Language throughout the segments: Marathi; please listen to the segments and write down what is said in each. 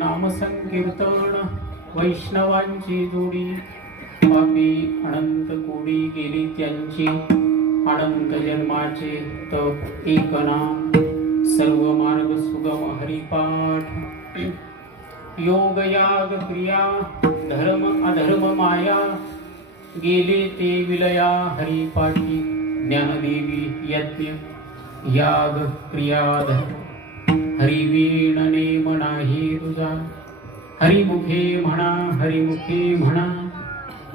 नामसंकीर्तन वैष्णवांची जोडी, पापी अनंत कोडी गेली त्यांची, अनंत जन्माचे तप एक नाम, सर्व मार्ग सुगम हरिपाठ, योग याग क्रिया धर्म अधर्म माया, गेले ते विलया हरिपाठी, ज्ञानदेवी यज्ञ याग क्रिया हरिवीण नेम नाही तुझा, हरिमुखे हरिमुखे म्हणा,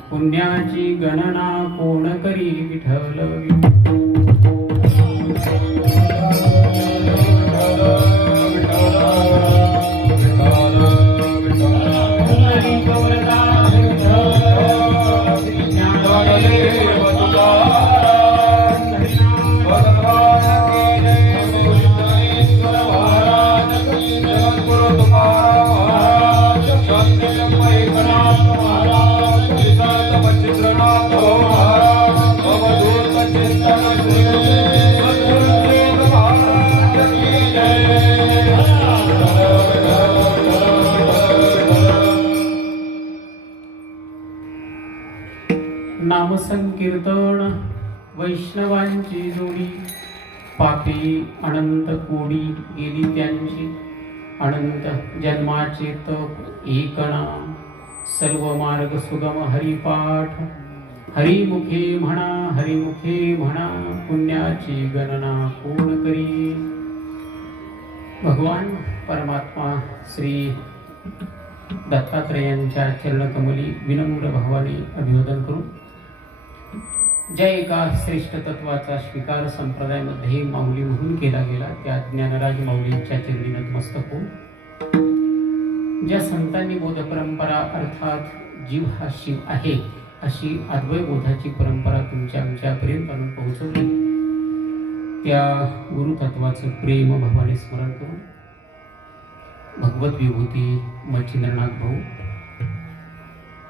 पुण्याची गणना कोण करी विठ्ठल। नामसंकीर्तन वैष्णवांची जोडी, पापी अनंत कोडी गेली त्यांची, अनंत जन्माचे तप एक नाम, सर्व मार्ग सुगम हरिपाठ, हरिमुखे म्हणा, पुण्याची गणना कोण करी। भगवान परमात्मा श्री दत्तात्रेयांच्या चरणकमली विनम्र भावाने अभिवादन करू। जय का श्रेष्ठ तत्वाचा स्वीकार संप्रदायामध्ये माऊली म्हणून केला गेला, त्या ज्ञानराज माऊलींच्या चरणी नतमस्तक होऊन ज्या संतांनी बोध परंपरा अर्थात जीव हा शिव आहे अशी अद्वैत बोधाची परंपरा तुमच्या आमच्यापर्यंत आणून पोहोचवली, त्या गुरुतत्वाचं प्रेम भावाने स्मरण करून भगवत विभूती मच्छिंद्रनाथ भाऊ,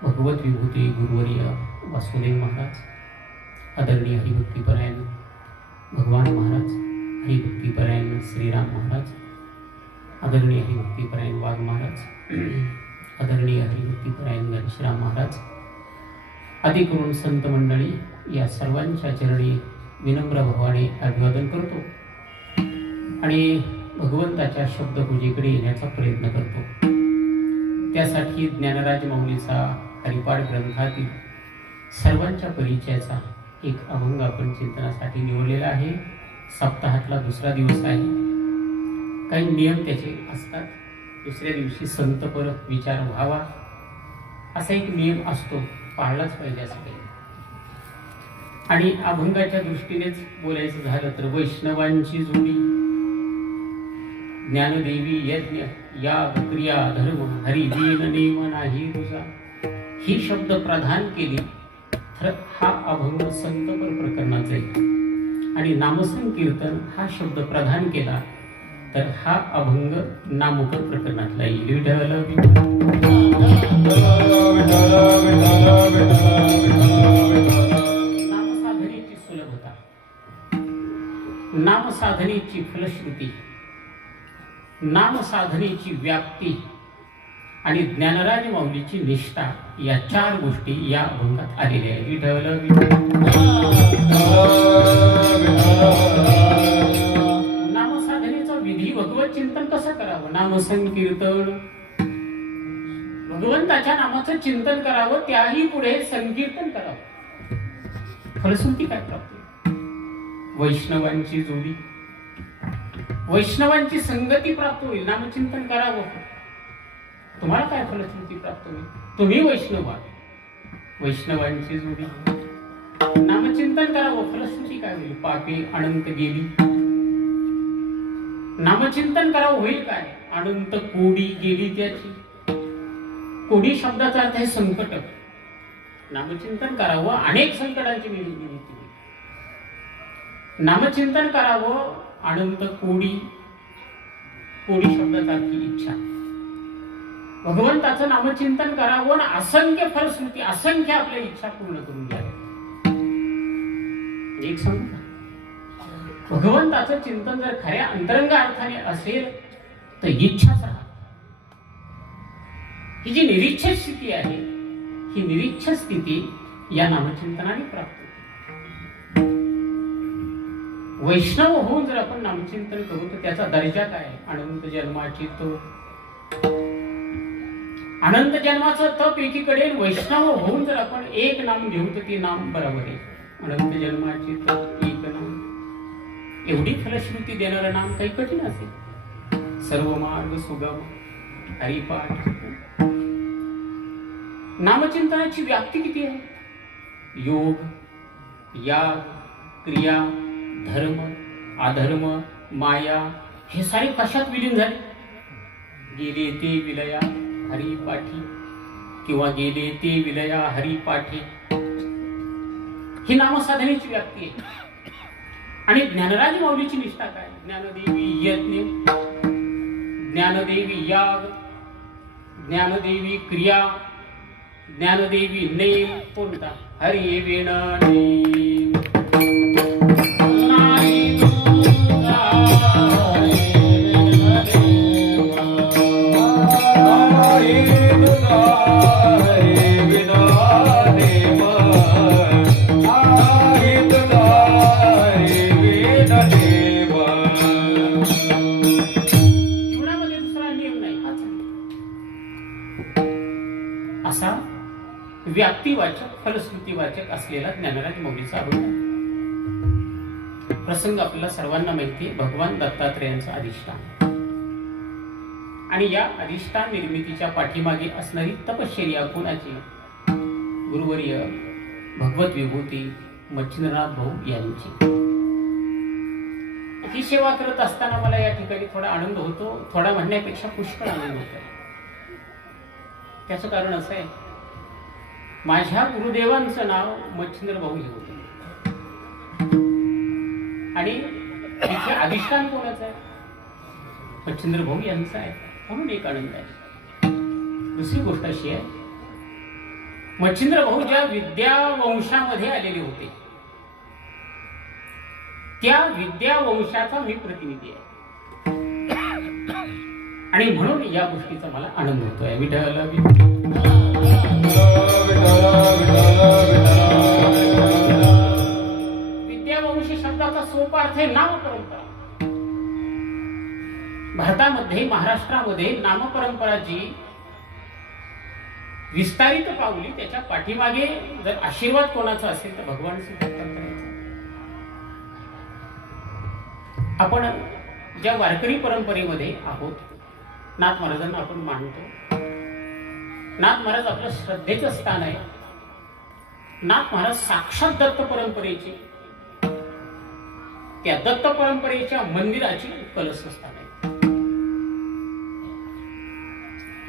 भगवत विभूती गुरुवर्य वासुदेव महाराज, आदरणीय हरिभक्तीपरायण भगवान महाराज, हरिभक्तीपरायण श्रीराम महाराज, आदरणीय हरिभक्तीपरायण वाघ महाराज, आदरणीय हरिभक्तीपरायण गणेशराम महाराज आदी करून संत मंडळी या सर्वांच्या चरणी विनम्र भावाने अभिवादन करतो आणि भगवंताच्या शब्दपूजेकडे येण्याचा प्रयत्न करतो. त्यासाठी ज्ञानराज माऊलीचा हरिपाठ ग्रंथातील सर्वांच्या परिचयाचा एक अभंग आपण चिंतनासाठी निवडलेला आहे. सप्ताहातला दुसरा दिवस आहे. काही नियम त्याचे असतात. दुसऱ्या दिवशी संतपर विचार व्हावा असा एक नियम असतो, पाळलाच पाहिजे असं काही. आणि अभंगाच्या दृष्टीनेच बोलायचं झालं तर वैष्णवांची जोडी, ज्ञानदेवी यज्ञ याग क्रिया धर्म हरी दीन नेम नाही तुझा ही शब्द प्रधान केली तर हा अभंग संतपर प्रकरणात जाईल. आणि नामसंकीर्तन हा शब्द प्रधान केला तर हा अभंग नामकर प्रकरणातला येईल. नामसाधनेची सुलभता, नामसाधनेची फलश्रुती, नामसाधनेची व्याप्ती आणि ज्ञानराज माऊलीची निष्ठा या चार गोष्टी या अभंगात आलेल्या आहेत. नामसाधनेचा विधी भगवत चिंतन कसं करावं? नामसंकीर्तन, भगवंताच्या नामाचं चिंतन करावं, त्याही पुढे संकीर्तन करावं. फलश्रुती काय प्राप्त? वैष्णवांची जोडी, वैष्णवांची संगती प्राप्त होईल. नामचिंतन करावं, तुम्हाला काय फलश्रुती प्राप्त होईल? तुम्ही वैष्णव आहात. वैष्णवांची जोडी, नामचिंतन करावं, फलश्रुती काय होईल? पापे अनंत गेली. नामचिंतन करावं, होईल काय? अनंत कोडी गेली त्याची. कोडी शब्दाचा अर्थ आहे संकट. नामचिंतन करावं, अनेक संकटांची निवृत्ती होईल. नामचिंतन करावं, अनंत कोडी, कोडी शब्दाचा अर्थ इच्छा. भगवंताचं नामचिंतन करावं, असंख्य फलश्रुती, असंख्य आपल्या इच्छा पूर्ण करून घ्याव्या. एक सांगू, भगवंताचं चिंतन जर खऱ्या अंतरंग अर्थाने असेल तर इच्छाच राहा. ही जी निरीच्छ स्थिती आहे, ही निरीच्छ स्थिती या नामचिंतनाने प्राप्त होते. वैष्णव होऊन जर आपण नामचिंतन करू तर त्याचा दर्जा काय? अनंत जन्माची तो अनंत जन्माचं तप एकीकडे, वैष्णव होऊन जर आपण एक नाम घेऊ तर ते नाम बरोबर आहे. अनंत जन्माची तप एक नाम, एवढी फलश्रुती देणारं नाम काही कठीण असेल? सर्व मार्ग सुगम हरिपाठ. नामचिंतनाची व्याप्ती किती आहे? योग, याग, क्रिया, धर्म, अधर्म, माया हे सारे कशात विलीन झाले? गेले ते विलया हरिपाठी किंवा गेले ते विलया हरिपाठी. ही नामसाधनेची व्याप्ती आहे. आणि ज्ञानराज माऊलीची निष्ठा काय? ज्ञानदेवी यज्ञ, ज्ञानदेवी याग, ज्ञानदेवी क्रिया, ज्ञानदेवी नेम. कोणता? हरि वेण नेम. असा व्याप्तीवाचक फलश्रुतीवाचक असलेला ज्ञानराज माऊलीचा अभंग. प्रसंग आपल्याला सर्वांना माहिती आहे, भगवान दत्तात्रेयांचा अधिष्ठान. आणि या अधिष्ठान निर्मितीच्या पाठीमागे असणारी तपश्चर्या कोणाची? गुरुवर्य भगवत विभूती मच्छिंद्रनाथ भाऊ यांची. ही सेवा करत असताना मला या ठिकाणी थोडा आनंद होतो, थोडा म्हणण्यापेक्षा पुष्कळ आनंद होतो. त्याचं कारण असं आहे, माझ्या गुरुदेवांचं नाव मच्छिंद्र भाऊ हे होतं आणि तिथे अधिष्ठान कोणाचं आहे? मच्छिंद्र भाऊ यांचं आहे, म्हणून एक आनंद आहे. दुसरी गोष्ट अशी आहे, मच्छिंद्र भाऊ ज्या विद्यावंशामध्ये आलेले होते त्या विद्यावंशाचा मी प्रतिनिधी आहे आणि म्हणून या गोष्टीचा मला आनंद होतोय. विद्यावंशी शब्दाचा सोपा अर्थ आहे नामपरंपरा. भारतामध्ये, महाराष्ट्रामध्ये नामपरंपरा जी विस्तारित पावली, त्याच्या पाठीमागे जर आशीर्वाद कोणाचा असेल तर भगवान श्री दत्तात्रयाचा. आपण ज्या वारकरी परंपरेमध्ये आहोत, नाथ महाराजांना आपण मानतो. नाथ महाराज आपलं श्रद्धेचं स्थान आहे. नाथ महाराज साक्षात दत्त परंपरेची, त्या दत्त परंपरेच्या मंदिराची कलशस्थान आहे.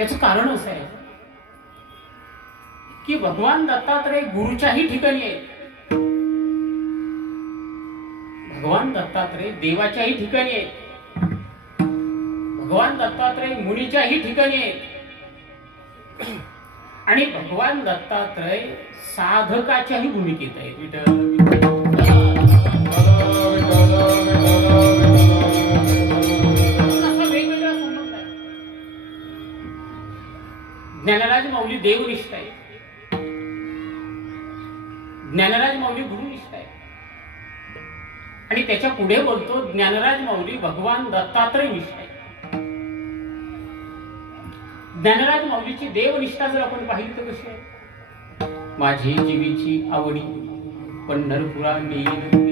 याचं कारण असं आहे की भगवान दत्तात्रय गुरुच्याही ठिकाणी आहेत, भगवान दत्तात्रय देवाच्याही ठिकाणी आहेत, भगवान दत्तात्रय मुनीच्याही ठिकाणी आहेत आणि भगवान दत्तात्रय साधकाच्याही भूमिकेत आहेत. वेगवेगळा संबंध आहे. ज्ञानराज माऊली देवनिष्ठ आहे, ज्ञानराज माऊली गुरुनिष्ठ आहे आणि त्याच्या पुढे बोलतो ज्ञानराज माऊली भगवान दत्तात्रय निष्ठ आहे. ज्ञानराज माऊलीची देवनिष्ठा जर आपण पाहिली तर कशी आहे? माझी जीवीची आवडी पंढरपुरा नेईल.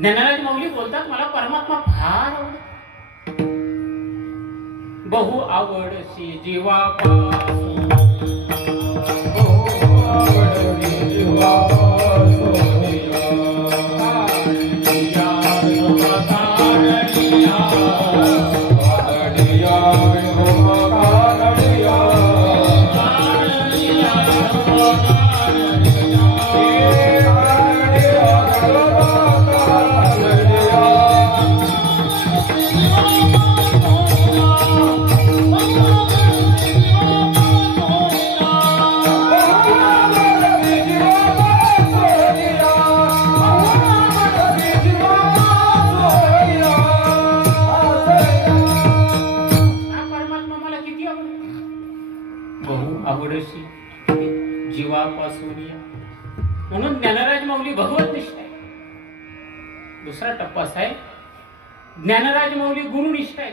ज्ञानराज माऊली बोलतात मला परमात्मा फार आवडतो, बहु आवडशी जीवापासून, बहु आवडशी जीवापासून जीवापासून. म्हणून ज्ञानराज माऊली भगवतनिष्ठ आहे. दुसरा टप्पा असा आहे, ज्ञानराज माऊली गुरुनिष्ठ आहे.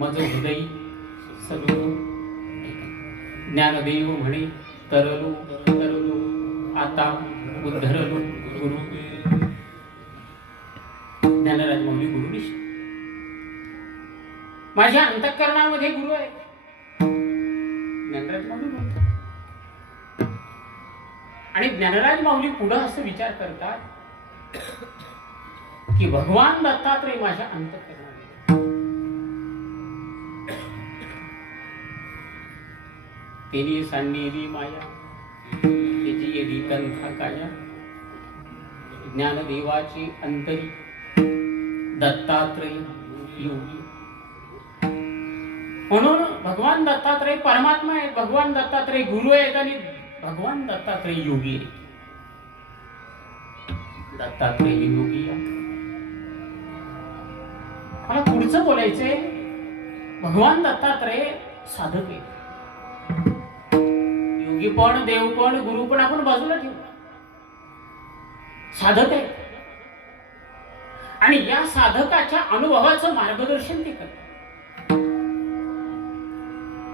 मज हृदय सर्व ज्ञानदेव म्हणे तरलो तरलो आता उद्धरलो गुरु. ज्ञानराज माऊली गुरुनिष्ठ. माझ्या अंतःकरणामध्ये गुरु आहे ज्ञानराज माऊली बोलतात. आणि ज्ञानराज माऊली पुढे असं विचार करतात की भगवान दत्तात्रय माझ्या अंतःकरणामध्ये. तेनी सांडलेली माया त्याची येदी कंथा काया, ज्ञानदेवाची अंतरी दत्तात्रय योगी. म्हणून भगवान दत्तात्रय परमात्मा आहे, भगवान दत्तात्रय गुरु आहेत आणि भगवान दत्तात्रय योगी आहे. दत्तात्रय योगी. मला पुढचं बोलायचंय, भगवान दत्तात्रय साधक आहे. योगी पण, देव पण, गुरु पण आपण बाजूला ठेवू. साधक आहे आणि या साधकाच्या अनुभवाचं मार्गदर्शन ते करतात.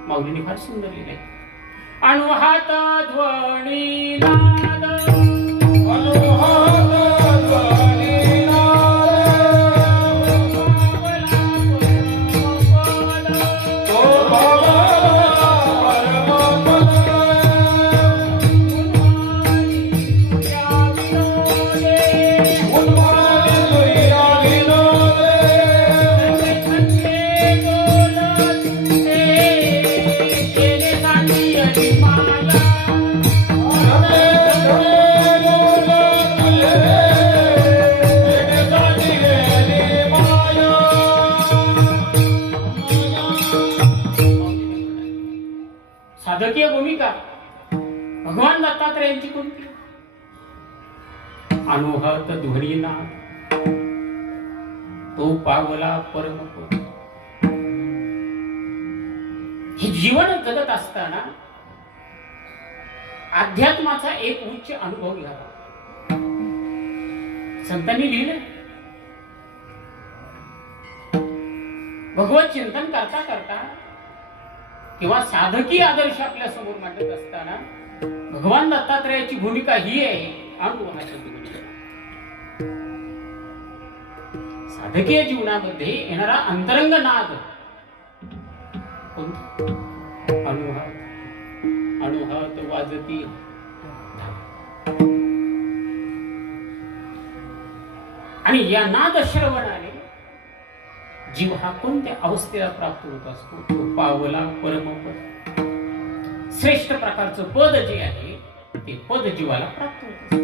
माऊलीने फार सुंदर लिहिलंय. अनुहात ध्वनी नाद, अनुहात ध्वनी नाद, तो भावला परमपद, उन्मादी तुया विनोदे, साधकीय भूमिका भगवान दत्तात्रेयांची कोणती? अनुहत ध्वनीनाद तो पावला परमपद. हे जीवन जगत असताना अध्यात्माचा एक उच्च अनुभव घ्यावा. संतांनी लिहिले, भगवत चिंतन करता करता किंवा साधकी आदर्श आपल्या समोर मांडत असताना भगवान दत्तात्रेयाची भूमिका ही आहे, अनुभवाची भूमिका. साधकीय जीवनामध्ये येणारा अंतरंग नाद कोणता? अनुहात अनुहात वाजती. आणि या नाद श्रवणाने जीव हा कोणत्या अवस्थेला प्राप्त होत असतो? तो पावला परमपद. श्रेष्ठ प्रकारचं पद जे आहे ते पद जीवाला प्राप्त होत.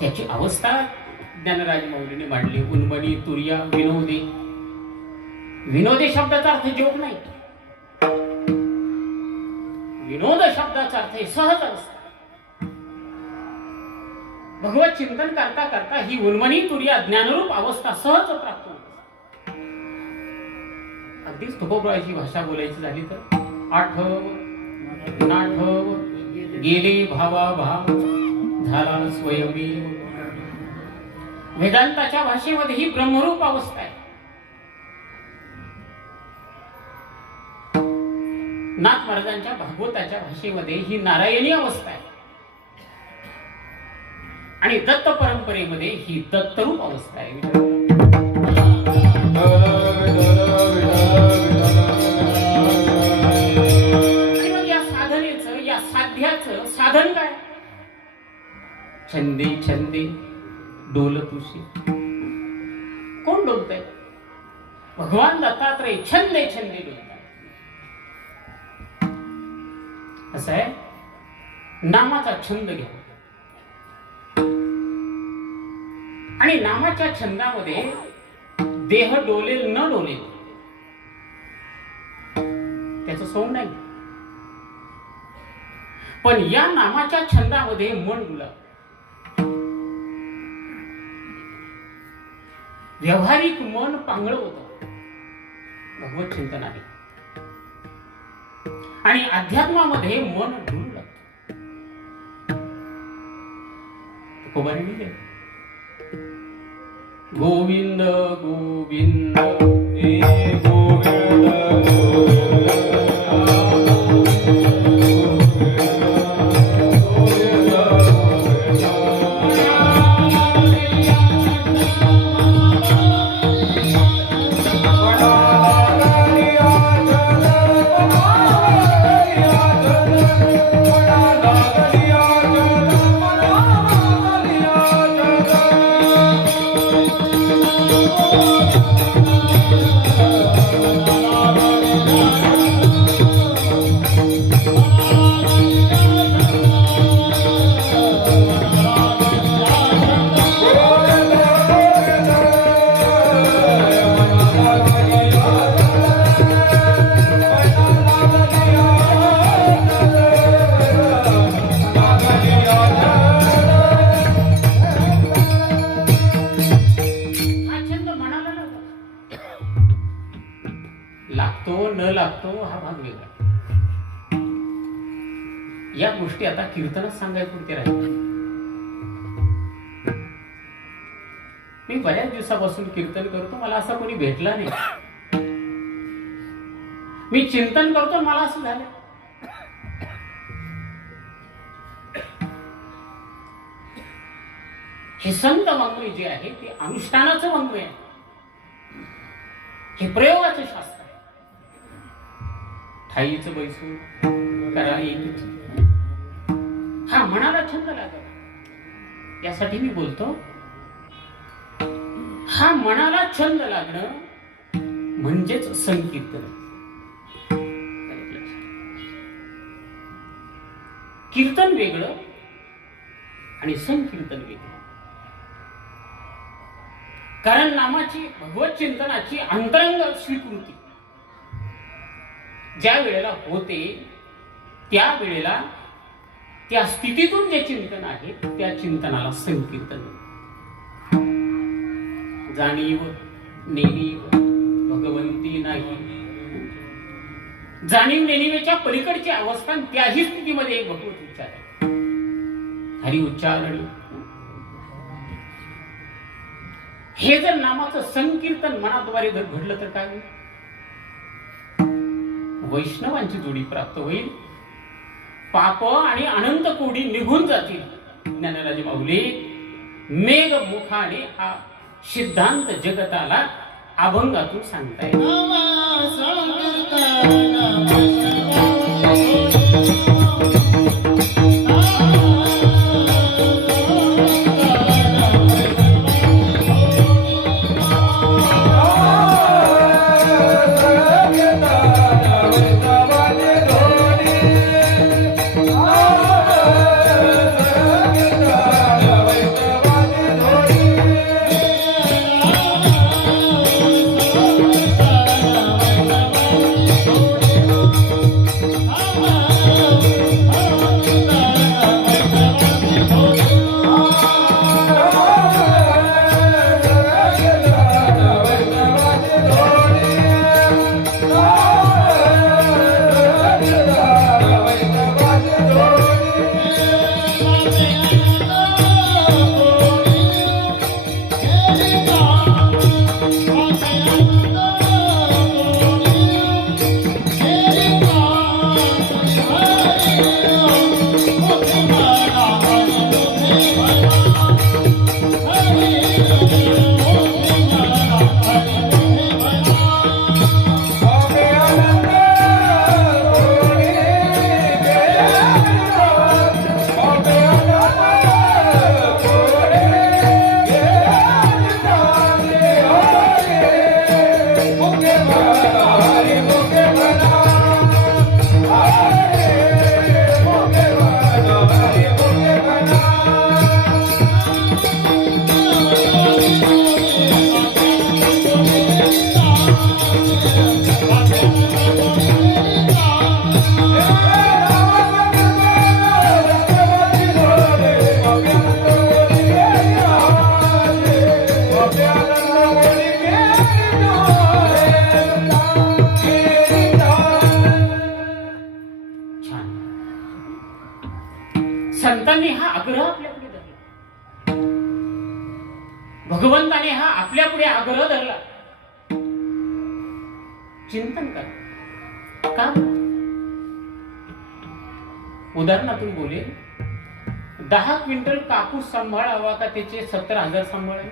त्याची अवस्था ज्ञानराज माऊलीने मांडली. उन्मनी तुर्या विनोदे. विनोदे शब्दाचा अर्थ जोक नाही. विनोद शब्दाचा अर्थ आहे सहज अवस्था. भगवत चिंतन करता करता ही उन्मनी तुर्या ज्ञानरूप अवस्था सहज प्राप्त होते. अगदीच तुकोबराची भाषा बोलायची झाली तर आठव नाठव गेले भावा भाव झाला स्वयंमेव. वेदांताच्या भाषेमध्ये ही ब्रह्मरूप अवस्था आहे. नाथ महाराजांच्या भागवताच्या भाषेमध्ये ही नारायणी अवस्था आहे. आणि दत्त परंपरेमध्ये ही दत्तरूप अवस्था आहे. आणि मग या साधनेचं, या साध्याचं साधन काय? छंदे छंदे डोलतुशी. कोण डोलतंय? भगवान दत्तात्रय छंदे छंदे डोलतात. असं आहे, नामाचा छंद घ्या. आणि नामाच्या छंदामध्ये देह डोलेल न डोलेल त्याचं सोंग नाही. पण या नामाच्या छंदामध्ये मन डुलावं. व्यावहारिक मन पांगळ होतं भगवत चिंतन आहे. आणि अध्यात्मामध्ये मन डुललं. तुकोबाने लिहिले, गोविंद गोविंद हे गोविंद या गोष्टी आता कीर्तनच सांगायपुरते राहिले. मी बऱ्याच दिवसापासून कीर्तन करतो, मला असं कोणी भेटला नाही. मी चिंतन करतो, मला असं झालं. हे संत वाङ्मय जे आहे ते अनुष्ठानाचं वाङ्मय आहे. हे प्रयोगाचं शास्त्र आहे. ठाईचं बैसून करा एक. हा मनाला छंद लागला. यासाठी मी बोलतो, हा मनाला छंद लागणं म्हणजेच संकीर्तन. कीर्तन वेगळं आणि संकीर्तन वेगळं. कारण नामाची, भगवत चिंतनाची अंतरंग स्वीकृती ज्या वेळेला होते त्या वेळेला त्या स्थितीतून जे चिंतन आहे त्या चिंतनाला संकीर्तन. जाणीव नेणीव भगवंती नाही. जाणीव नेणीवेच्या पलीकडची अवस्था त्याही स्थितीमध्ये एक भगवत उच्चार आहे. हरी उच्चारण हे जर नामाचं संकीर्तन मनाद्वारे जर घडलं तर काय होईल? वैष्णवांची जोडी प्राप्त होईल. पाप आणि अनंत कोडी निघून जातील. ज्ञानराज माऊली मेघ मुखाने हा सिद्धांत जगताला अभंगातून सांगताय. संतांनी हा आग्रह आपल्यापुढे धरला. भगवंताने हा आपल्यापुढे आग्रह धरला. चिंतन करा. का? उदाहरणातून बोले 10 क्विंटल कापूस सांभाळावा का त्याचे 17,000 सांभाळावे?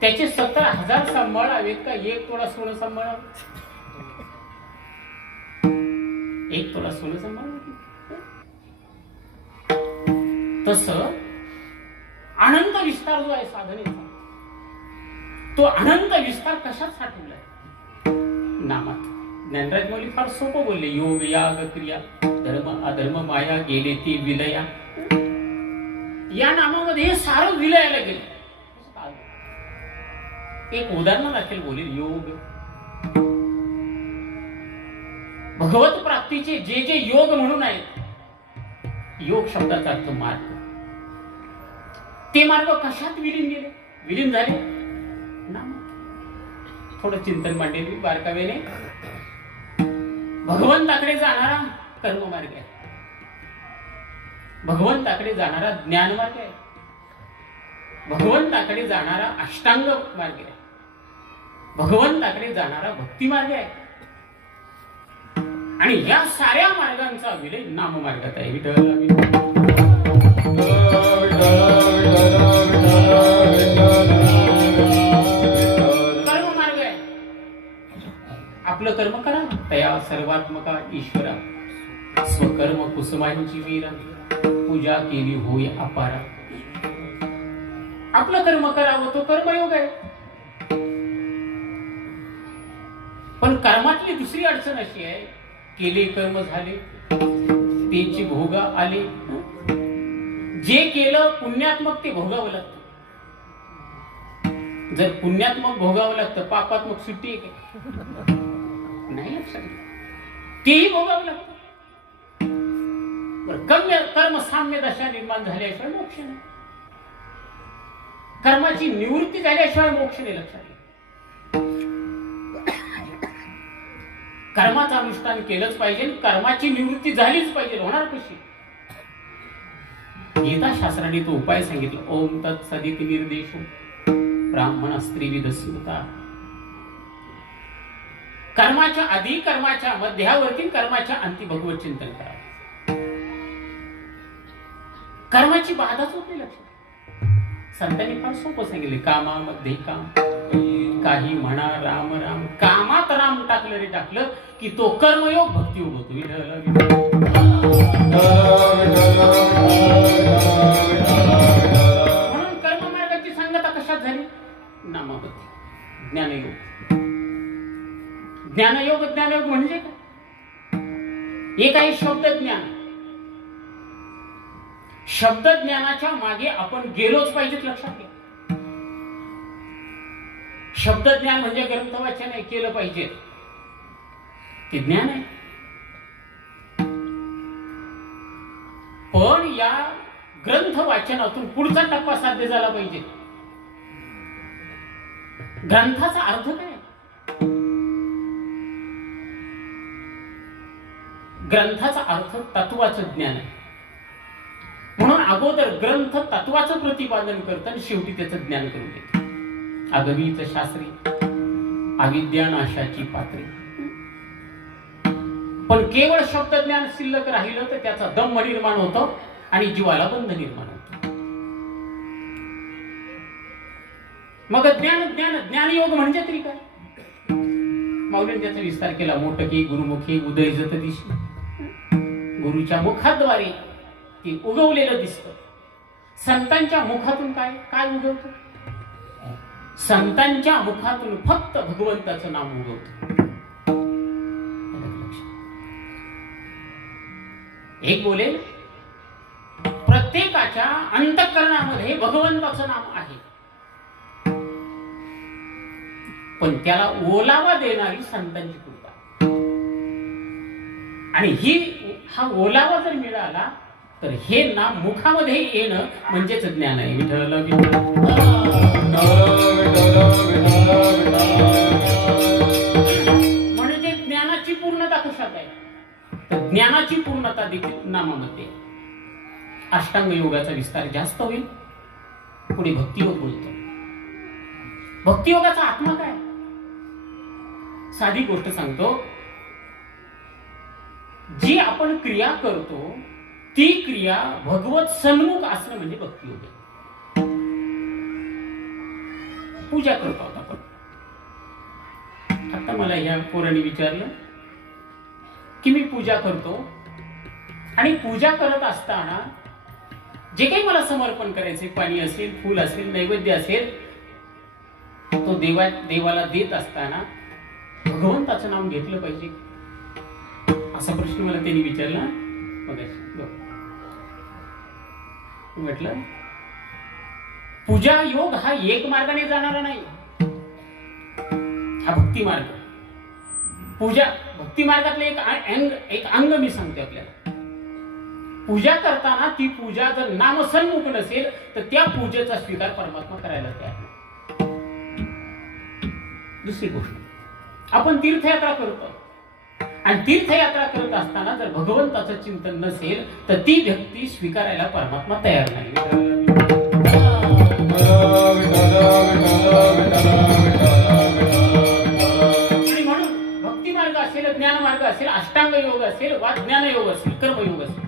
त्याचे 17,000 सांभाळावेत का 1 तोळा सोनं सांभाळावे? 1 तोळा सोनं सांभाळावे. तस अनंत विस्तार जो आहे साधनेचा, तो अनंत विस्तार कशात साठवलाय? नामात. ज्ञानराज माऊली फार सोपं बोलले. योग याग क्रिया धर्म अधर्म माया गेले ती विलया. या नामामध्ये हे सारं विलयाला गेले. एक उदाहरण दाखल बोलेल. योग भगवत प्राप्तीचे जे जे योग म्हणून आहेत, योग शब्दाचा अर्थ मार्ग. ते मार्ग कशात विलीन गेले? विलीन झाले नामात. थोडं चिंतन मांडेल बारकावेने. भगवंताकडे जाणारा कर्ममार्ग आहे. भगवंताकडे जाणारा ज्ञान मार्ग आहे. भगवंताकडे जाणारा अष्टांग मार्ग आहे. भगवंताकडे जाणारा भक्ती मार्ग आहे. आणि या साऱ्या मार्गांचा विलय नाम मार्गात आहे. कर्म मार्ग आहे. आपलं कर्म करा. तया सर्वात्मका ईश्वरा स्वकर्म कुसुमांची वीरा पूजा केली होय अपारा. आपलं कर्म करावं तो कर्मयोग आहे. पण कर्मातली दुसरी अडचण अशी आहे, केले कर्म झाले त्याची भोग आले. जे केलं पुण्यात्मक ते भोगावं लागतं. जर पुण्यात्मक भोगावं लागतं, पापात्मक सुट्टी आहे का? नाही लक्षात घ्या, तेही भोगावं लागतं. कर्म साम्य दशा निर्माण झाल्याशिवाय मोक्ष नाही. कर्माची निवृत्ती झाल्याशिवाय मोक्ष नाही. लक्षात घ्या, कर्माचं अनुष्ठान केलंच पाहिजे, कर्माची निवृत्ती झालीच पाहिजे. होणार कशी? गीता शास्त्राने तो उपाय सांगितला. ओम तत्सदिति निर्देशो ब्राह्मण स्त्रीविद स्मृता. कर्माच्या आधी, कर्माच्या मध्यावर्ती, कर्माच्या अंती भगवत चिंतन करा. कर्माची बाधाच होत नाही. लक्षात, संतांनी फार सोपं सांगितले. कामामध्ये काम, काही म्हणा राम राम. कामात राम टाकलं रे टाकलं की तो कर्मयोग भक्तियोग होतो. म्हणून कर्म मार्गाची सांगता कशात झाली? नामामध्ये. ज्ञानयोग. ज्ञानयोग ज्ञानयोग म्हणजे काय? एक आहे शब्द ज्ञान. शब्द ज्ञानाच्या मागे आपण गेलोच पाहिजेत. लक्षात घ्या, शब्द ज्ञान म्हणजे ग्रंथ वाचन आहे, केलं पाहिजे, ते ज्ञान आहे. पण या ग्रंथ वाचनातून पुढचा टप्पा साध्य झाला पाहिजे. ग्रंथाचा अर्थ काय? ग्रंथाचा अर्थ तत्वाचं ज्ञान आहे. म्हणून अगोदर ग्रंथ तत्वाचं प्रतिपादन करतं आणि शेवटी त्याचं ज्ञान करून देतं. अगवीच शास्त्री, अविद्या नाशाची पात्री. पण केवळ शब्द ज्ञान शिल्लक राहिलं तर त्याचा दंभ निर्माण होतो आणि जीवाला बंध निर्माण होतो. मग ज्ञान ज्ञान ज्ञानयोग म्हणजे तरी काय? माऊलीने त्याचा विस्तार केला. मोठकी गुरुमुखी उदय जत दिशी. गुरुच्या मुखाद्वारे ते उगवलेलं दिसतं. संतांच्या मुखातून काय काय उगवतं? संतांच्या मुखातून फक्त भगवंताचं नाम उगवतं. एक बोलेल, प्रत्येकाच्या अंतःकरणामध्ये भगवंताचं नाम आहे, पण त्याला ओलावा देणारी संतांची कृपा. आणि हा ओलावा जर मिळाला तर हे नाम मुखामध्ये येणं म्हणजेच ज्ञान आहे. विठ्ठल म्हणजे ज्ञानाची पूर्णता कशात आहे? तर ज्ञानाची पूर्णता देखील नामामध्ये. अष्टांग योगाचा विस्तार जास्त होईल. पुढे भक्तियोग बोलतो. भक्तियोगाचा आत्मा काय? साधी गोष्ट सांगतो. जी आपण क्रिया करतो ती क्रिया भगवत सन्मुख असणं म्हणजे भक्तियोग आहे. पूजा करतो आपण. आता मला ह्या पोरांनी विचारलं की मी पूजा करतो आणि पूजा करत असताना जे काही मला समर्पण करायचे, पाणी असेल, फूल असेल, नैवेद्य असेल, तो देवाला देत असताना भगवंताचं नाम घेतलं पाहिजे. असा प्रश्न मला त्यांनी विचारला. म्हटलं पूजा योग हा एक मार्गाने जाणारा नाही, हा भक्ती मार्ग. पूजा भक्ती मार्गातलं एक अंग मी सांगते आपल्याला. पूजा करताना ती पूजा जर नामसन्मुख नसेल तर त्या पूजेचा स्वीकार परमात्मा करायला तयार नाही. दुसरी गोष्ट, आपण तीर्थयात्रा करतो आणि तीर्थयात्रा करत असताना जर भगवंताचं चिंतन नसेल तर ती व्यक्ती स्वीकारायला परमात्मा तयार नाही. आणि म्हणून भक्ती मार्ग असेल, ज्ञान मार्ग असेल, अष्टांग योग असेल वा ज्ञान योग असेल, कर्मयोग असेल,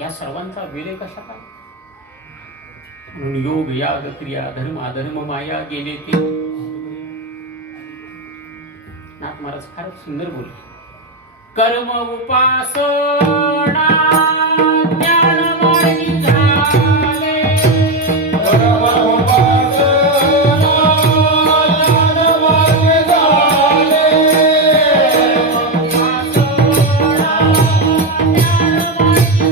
या सर्वांचा विलय कशात आहे? म्हणून योग, याग, क्रिया, धर्म, अधर्म, माया गेले ते. नाथ महाराज फार सुंदर बोलले. कर्म उपासना ज्ञान मार्गी झाले. कर्म उपासना ज्ञान मार्गी झाले. कर्म उपासना ज्ञान मार्गी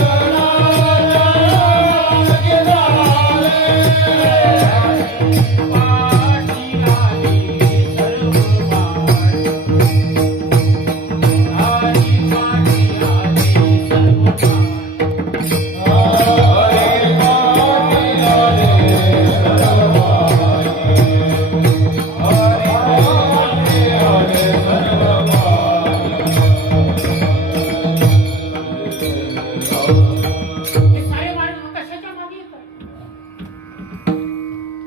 झाले.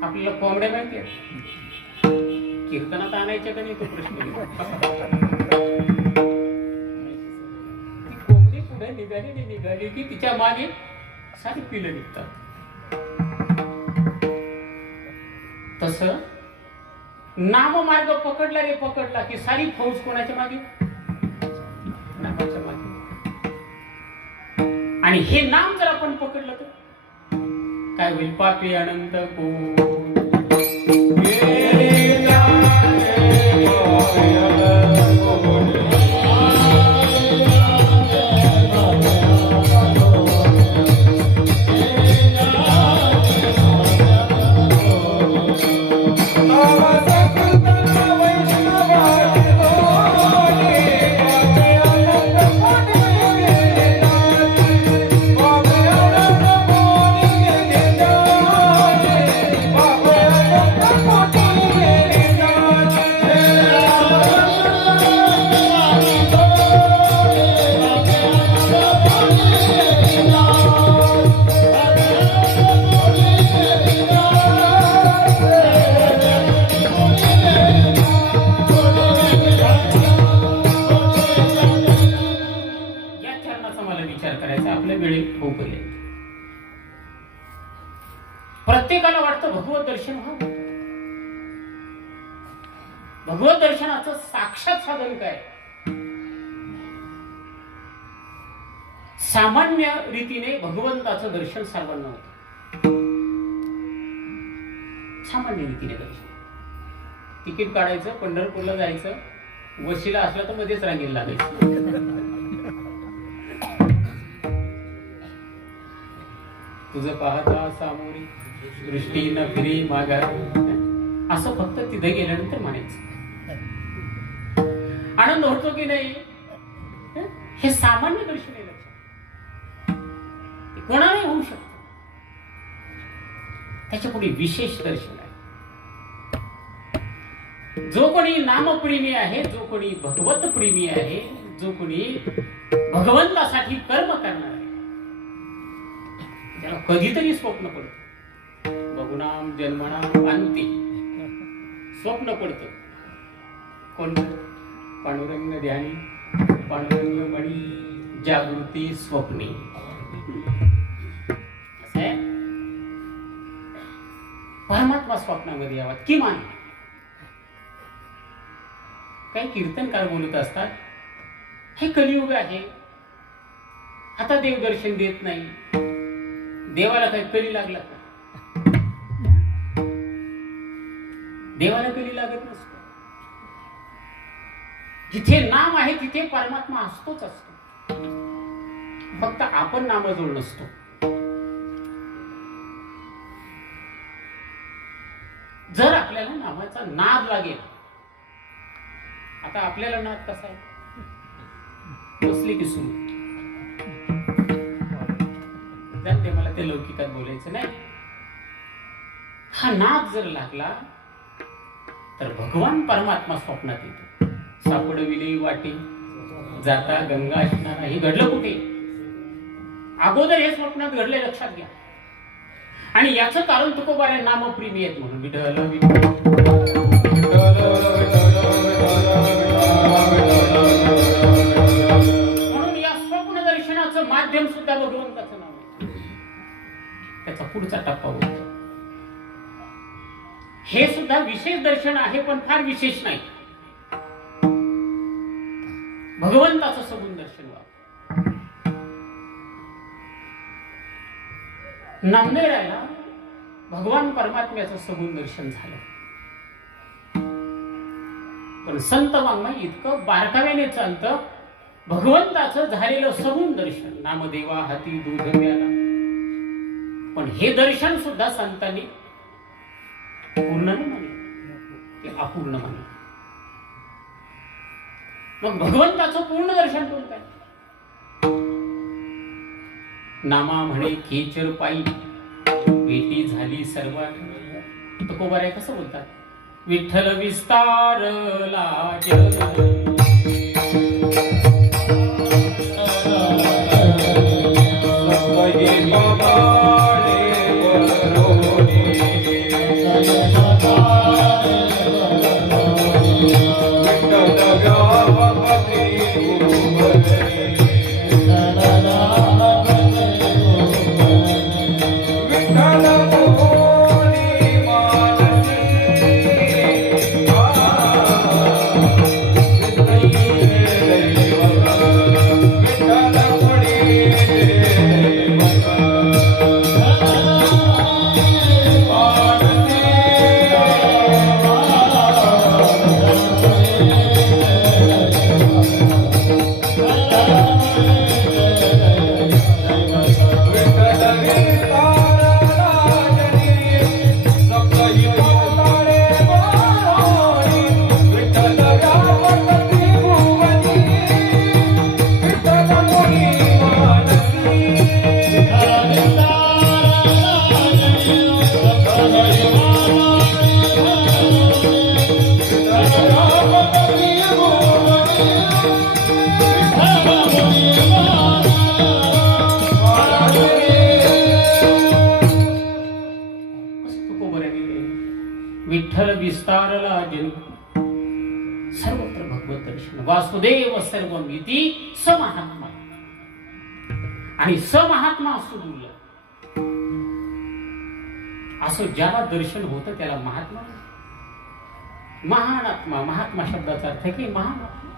आपल्याला कोंबड्या माहिती आहे, कीर्तनात आणायच्या का नाही तो प्रश्न. ती कोंबडी पुढे निघाली की तिच्या मागे सारी पिलं निघतात. तस नाममार्ग पकडला की सारी फौज कोणाच्या मागे, नामाच्या मागे. आणि हे नाम जर आपण पकडलं तर काय होईल? पापी अनंत को प्रत्येकाला वाटतं भगवत दर्शन व्हावं. भगवत दर्शनाचं साक्षात साधन काय? सामान्य रीतीने भगवंताचं दर्शन सर्वांना होतं. सामान्य रीतीने दर्शन, तिकीट काढायचं, पंढरपूरला जायचं, वशिला असला तर मध्येच रांगेला लागायचं. तुझं पाहता सामोरी दृष्टी न फिरी मागा, असं फक्त तिथे गेल्यानंतर म्हणायचं. आनंद होतो की नाही? हे सामान्य दर्शन आहे, लक्षात कोणालाही होऊ शकत. त्याच्या पुढे विशेष दर्शन आहे. जो कोणी नामप्रेमी आहे, जो कोणी भगवत प्रेमी आहे, जो कोणी भगवंतासाठी कर्म करणार आहे, त्याला कधीतरी स्वप्न पडतं. बहुनाम जन्मनाम अंती स्वप्न पडतं. कोणतं? पांडुरंग ध्यानी, पांडुरंग मणी, जागृती स्वप्ने. असं आहे. परमात्मा स्वप्नामध्ये यावा किमान. काही कीर्तनकार बोलत असतात, हे कलियुग आहे, आता देव दर्शन देत नाही. देवाला काही कली लागला का? देवाला कली लागत नसतो. जिथे नाम आहे तिथे परमात्मा असतोच असतो. फक्त आपण नामजोड नसतो. जर आपल्याला नामाचा नाद लागेल, आता आपल्याला नाद कसा आहे? बसले की सुरू. जाते, मला ते लौकिकात बोलायचं नाही. हा नाद जर लागला तर भगवान परमात्मा स्वप्नात येतो. सापडविले वाटे जाता गंगा स्नान. हे घडलं कुठे? अगोदर हे स्वप्नात घडले, लक्षात घ्या. आणि याचं कारण तुकोबारे नामप्रेमी आहेत म्हणून. विठ्ठल म्हणून या स्वप्न दर्शनाचं माध्यम सुद्धा भगवंताचं नाव आहे. त्याचा पुढचा टप्पा होतो. हे सुद्धा विशेष दर्शन आहे, पण फार विशेष नाही. भगवंताचं सगुण दर्शन व्हावं. नामदेवाला भगवान परमात्म्याचं सगुण दर्शन झालं, पण संत वाङ्मय इतकं बारकाव्याने चालतं. भगवंताचं झालेलं सगुण दर्शन, नामदेवा हाती दूध प्याला, पण हे दर्शन सुद्धा संतांनी पूर्ण नाही मानलं, ते अपूर्ण मानलं. मग भगवंताचं पूर्ण दर्शन कोण काय? नामा म्हणे खेचर पायी भेटी झाली सर्वात. तुकोबाराय कसं बोलतात? विठ्ठल विस्तारला जग विठ्ठल विस्तारला जनी सर्वत्र भगवत दर्शन वासुदेव सर्वमिती स महात्मा आणि स महात्मा असुरला असं ज्याला दर्शन होतं त्याला महात्मा महान आत्मा. महात्मा शब्दाचा अर्थ की महान आत्मा.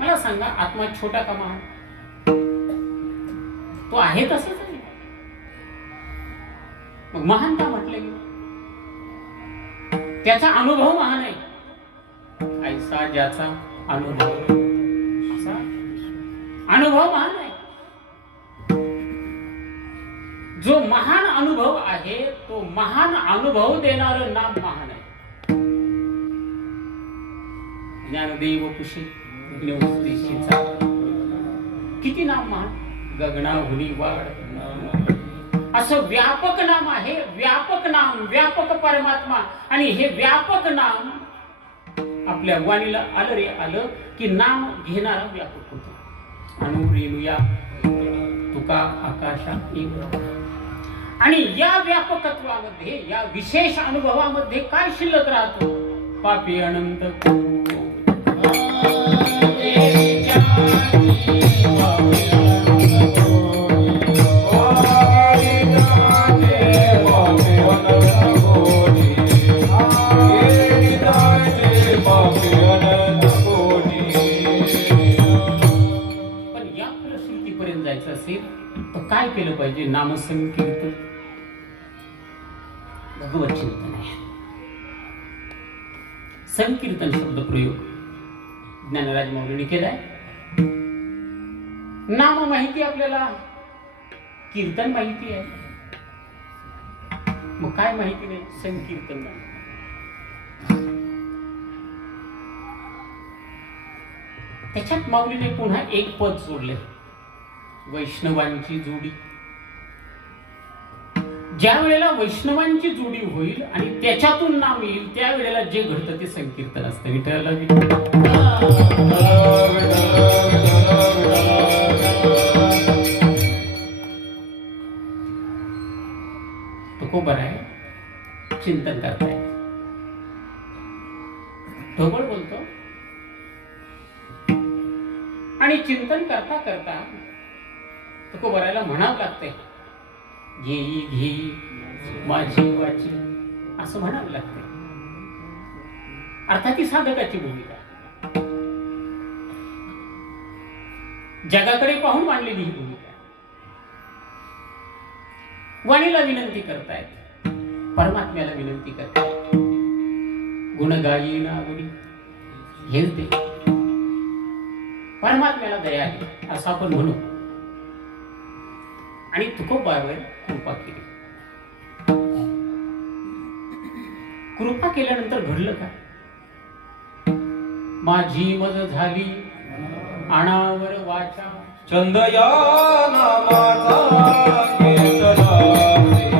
मला सांगा आत्मा छोटा का महान? तो आहे तसंच आहे. मग महान का म्हटले गेले? त्याचा अनुभव महान आहे. ऐसा ज्याचा अनुभव असा अनुभव महान आहे. जो महान अनुभव आहे तो महान अनुभव देणारं नाम महान आहे. ज्ञानदेव कुशी किती नाम महान. गगनाहुनी वाढ असं व्यापक नाम आहे. व्यापक नाम, व्यापक परमात्मा. आणि हे व्यापक नाम आपल्या वाणीला आलं रे आलं की नाम घेणारा व्यापक होतो. अनुरेणुया तुका आकाशा एक. आणि या व्यापकत्वामध्ये या विशेष अनुभवामध्ये काय शिल्लक राहतो? पापी अनंत काय केलं पाहिजे? नामसंकीर्तन, भगवत चिंतन आहे. संकीर्तन शब्द प्रयोग ज्ञानराज माऊलींनी केलाय. नाम माहिती आपल्याला, कीर्तन माहिती आहे, मग काय माहिती नाही? संकीर्तन. त्याच्यात माऊलीने पुन्हा एक पद जोडले, वैष्णवांची जोडी. ज्या वेळेला वैष्णवांची जोडी होईल आणि त्याच्यातून नाम येईल त्यावेळेला जे घडतं ते संकीर्तन असतं. विठ्ठला तो खूप बरं आहे. चिंतन करताय, ढोबळ बोलतो आणि चिंतन करता करता तुको बरायला म्हणावं लागतंय, घेई घेई माझी वाची, असं म्हणावं लागतंय. अर्थात ती साधकाची भूमिका जगाकडे पाहून मांडलेली ही भूमिका. वाणीला विनंती करतायत, परमात्म्याला विनंती करतायत, गुण गायी नावरी हेच दे. परमात्म्याला दया आहे असं आपण म्हणू. आणि तुकोबावर कृपा केली. कृपा केल्यानंतर घडलं का? माझी मज झाली अनावर वाचा, चंद या नामाचा कीर्तनाचे,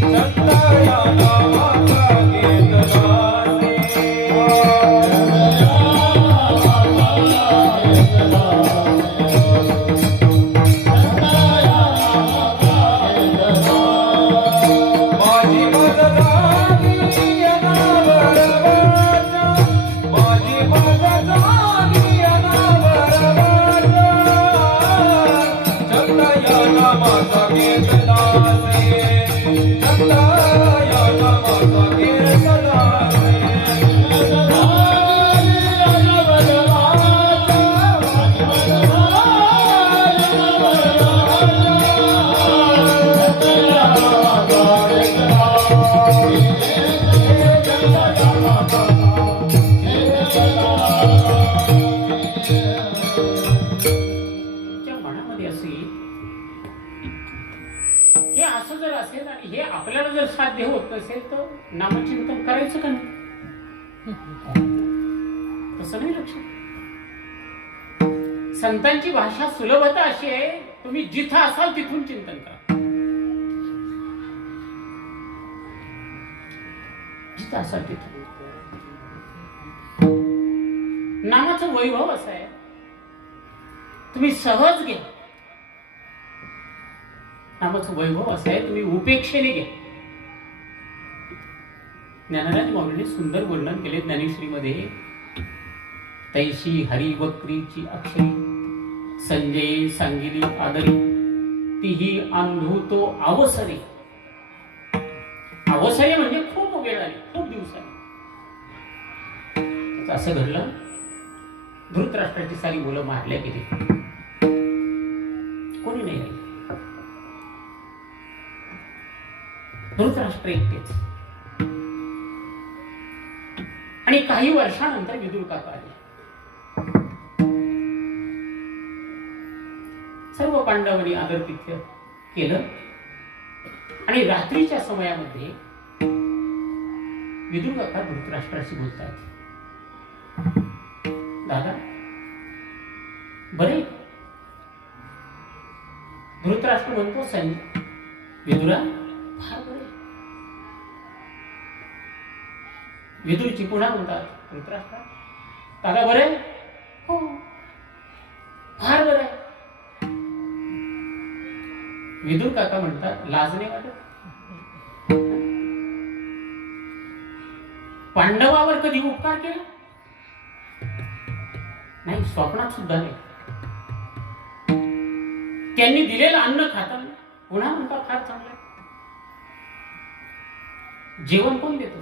चंद या नामाचा कीर्तनाचे, माझी मज झाली अनावर वाचा, माझी मज झाली अनावर वाचा, चंद या नामाचा कीर्तनाचे, चंद या नामाचा कीर्तनाचे. तुमच्या मनामध्ये असेल हे असं जर असेल आणि हे आपल्याला जर साध्य होत नसेल तर नामचिंतन करायचं का नाही? तसं नाही लक्षात. संतांची भाषा सुलभता अशी आहे, तुम्ही जिथं असाल तिथून चिंतन करा. निश्चित असाल तिथे. नामाचं वैभव असं आहे, तुम्ही सहज घ्या. नामाचं वैभव असं आहे, तुम्ही उपेक्षेने घ्या. ज्ञानराज माऊलीने सुंदर वर्णन केले ज्ञानेश्वरीमध्ये. तैशी हरी वक्रीची अक्षरी संजय सांगिली आदरी तीही अंधू तो अवसरे. अवसरे म्हणजे खूप वेळ आली, खूप दिवसांनी. असं घडलं, धृतराष्ट्राची सारी मुलं मारल्या गेली, कोणी नाही राहिले. धृतराष्ट्र एकटेच. आणि काही वर्षानंतर विदुर काका आले. सर्व पांडवांनी आदरातिथ्य केलं आणि रात्रीच्या समयामध्ये विदुर काका धृतराष्ट्राशी बोलतात. दादा बरे? धृतराष्ट्र म्हणतो संजय विदुरा फार बरे. विदुरची पुन्हा म्हणतात धृतराष्ट्र दादा बरे? हो फार बरे. विदुर काका म्हणतात लाज नाही वाटत? पांडवावर कधी उपकार केला नाही, स्वप्नात सुद्धा नाही. त्यांनी दिलेलं अन्न खाता पुन्हा म्हणता फार चांगलं. जेवण कोण देतो?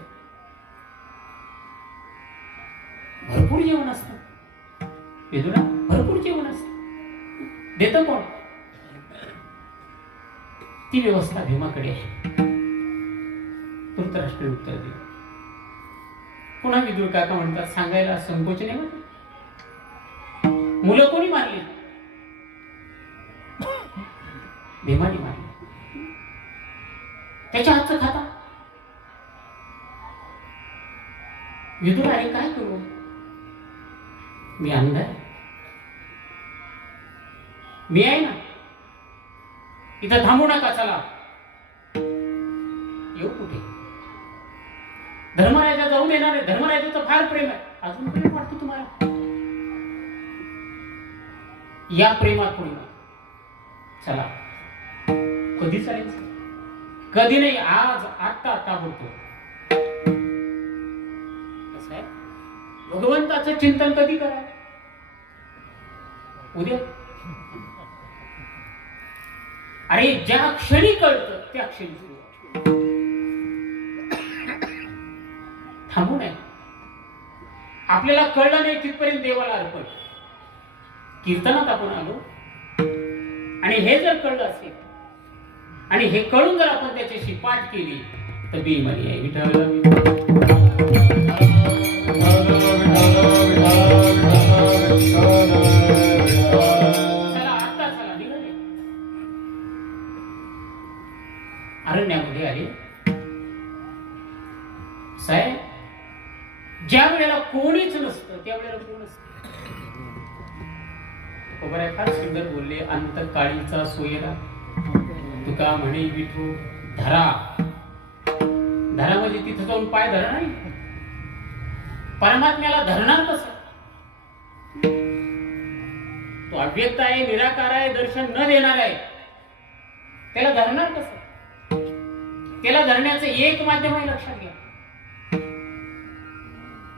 भरपूर जेवण असतं विदुरा, भरपूर जेवण असतं. देतं कोण? ती व्यवस्था भीमाकडे आहे. धृतराष्ट्र उत्तर दिलं. पुन्हा विदुर काका म्हणतात सांगायला संकोच नाही वाटत? मुलं कोणी मारली? भीमाने मारली. त्याच्या हातचं खाता. विदुर अरे काय करू, मी अंध आहे, मी आहे ना, इथं थांबू नका, चला. येऊ कुठे? धर्मराजा जाऊ देणार आहे. धर्मराजाचं फार प्रेम आहे. अजून प्रेम वाटतं तुम्हाला? या प्रेमात कोणी नाही. चला. कधी चालायचं? कधी नाही, आज आत्ता बोलतो. कसं आहे, भगवंताचं चिंतन कधी करा? उद्या. अरे ज्या क्षणी कळतं त्या क्षणी सुरू. थांबू नये. आपल्याला कळलं नाही तिथपर्यंत देवाला अर्पण. कीर्तनात आपण आलो आणि हे जर कळलं असेल आणि हे कळून जर आपण त्याच्याशी पाठ केली तर बेईमानी आहे. विठ्ठल अरण्यामध्ये आले. साहेब ज्या वेळेला कोणीच नसतं त्यावेळेला कोण असतं? खबर फार सुंदर बोलले. अंत काळीचा सोयरा तुका म्हणे विठू धरा. धरा म्हणजे तिथं जाऊन पाय धरा नाही. परमात्म्याला धरणार कसं? तो अव्यक्त आहे, निराकार आहे, दर्शन न देणार आहे. त्याला धरणार कसं? त्याला धरण्याचं एक माध्यम आहे, लक्षात घ्या.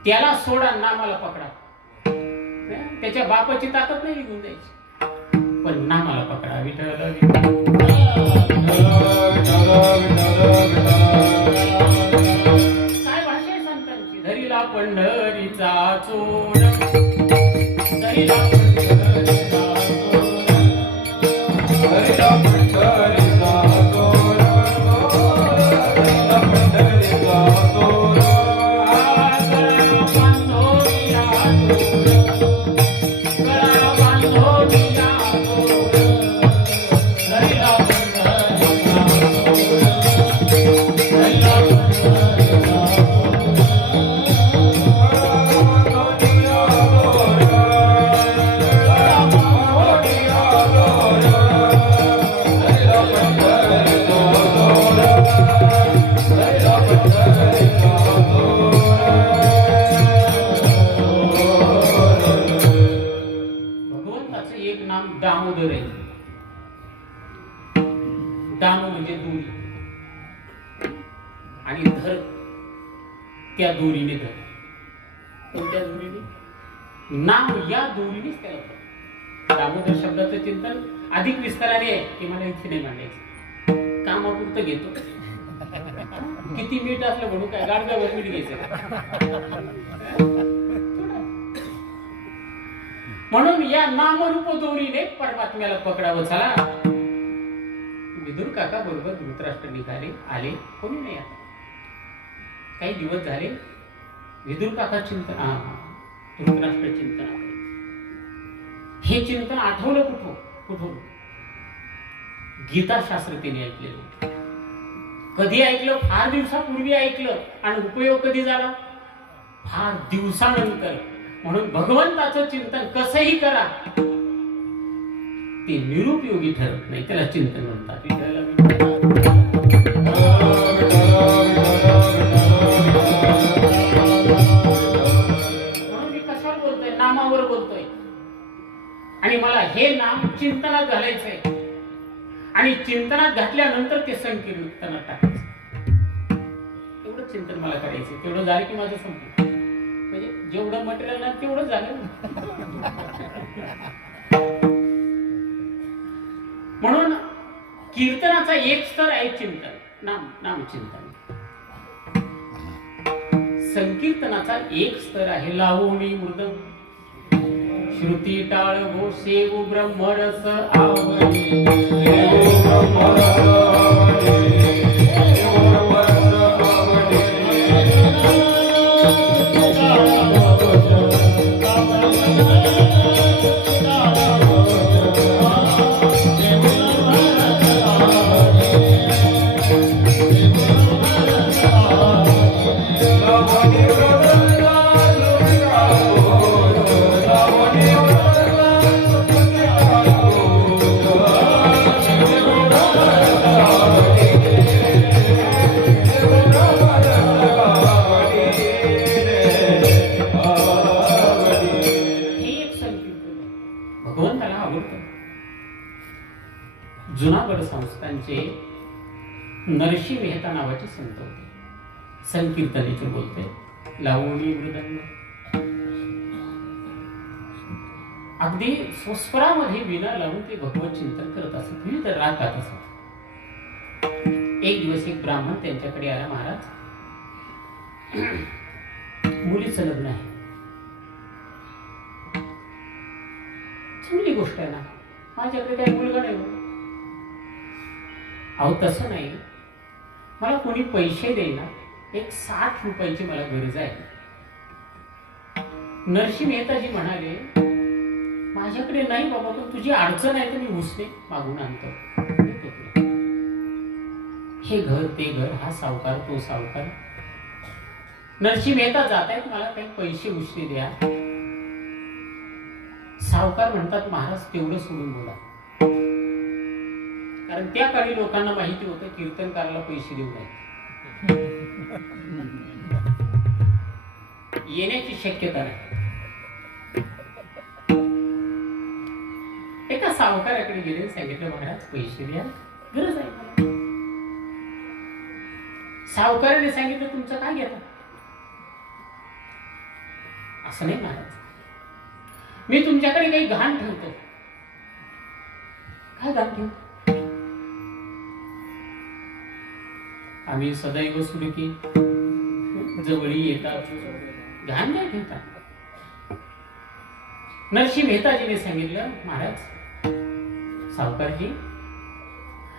त्याला सोडा, नामाला पकडा. त्याच्या बापाची ताकद नाही निघून जायची, पण नामाला पकडा. विठ्ठल काय भाषा आहे संतांची. धरीला पंढरीचा चोर, धरीला पंढरीचा चोर, धरीला पंढरीचा चोर, धरीला पंढरीचा चोर. Hallelujah. दाम म्हणजे दोरी, आणि धर त्या दोरीने धर. कोणत्या दोरीने? नाम या दोरीनेच त्याला धर. दामोदर शब्दाचं चिंतन अधिक विस्ताराने आहे, ते मला इथे नाही मांडायचं, कामापुरतं घेतो. किती मीठ असलं म्हणून काय गाडगावर मीठ घ्यायचं. म्हणून या नामरूप दोरीने परमात्म्याला पकडावं. चला, विदुर काका बरोबर धृतराष्ट्र निघाले, आले, कोणी नाही आता. काही दिवस झाले, विदुर काका धृतराष्ट्र चिंतन. हे चिंतन आठवलं कुठून? गीताशास्त्र तिने ऐकलेलं. कधी ऐकलं? फार दिवसापूर्वी ऐकलं. आणि उपयोग कधी झाला? फार दिवसानंतर. म्हणून भगवंताचं चिंतन कसंही करा, ते निरुपयोगी ठरत नाही, त्याला चिंतन म्हणतात. म्हणून मी कशावर बोलतोय? नामावर बोलतोय. आणि मला हे नाम चिंतनात घालायचंय, आणि चिंतनात घातल्यानंतर ते संकीर्तनात टाकायचं. एवढं चिंतन मला करायचं. तेवढं झालं की माझं संपलं. म्हणजे जेवढं मटेरियल नाही तेवढं झालं. म्हणून कीर्तनाचा एक स्तर आहे चिंतन, नाम चिंतन. संकीर्तनाचा एक स्तर आहे लावणी मृदंग. श्रुती टाळ घोषे ब्रह्मरस आवडे, जुनागड संस्थांचे नरसी मेहता नावाचे संत होते. संकीर्तनेचे बोलते, लावणी मृदंग. अगदी स्वस्वरामध्ये विना लावून ते भगवत चिंतन करत असत, विविध राग गात असत. एक दिवस एक ब्राह्मण त्यांच्याकडे आला. महाराज, मुलीचं लग्न आहे. चांगली गोष्ट आहे ना, माझ्याकडे काही मुलगा नाही. अहो तसं नाही, मला कोणी पैसे देईना, एक 60 रुपयाची मला गरज आहे. नरसी मेहताजी म्हणाले, माझ्याकडे नाही बाबा, पण तुझी अडचण आहे तर मी उसने मागून आणतो. हे घर ते घर, हा सावकार तो सावकार. नरसी मेहता जात आहेत, मला काही पैसे उसने द्या. सावकार म्हणतात, महाराज तेवढं सोडून बोला. कारण त्या काळी लोकांना माहिती होतं कीर्तनकाराला पैसे देऊ नये, येण्याची शक्यता नाही. एका सावकाराकडे गेले, सांगितलं महाराज पैसे द्या, गरज आहे मला. सावकाराने सांगितलं, तुमचं काय घेता? असं नाही महाराज, मी तुमच्याकडे काही गहाण ठेवतो. काय गहाण ठेवतो? आम्ही सदैव सुरुकी जवळी येतात, गहाण नाही ठेवतात. नरसी मेहताजीने सांगितलं, महाराज सावकारजी,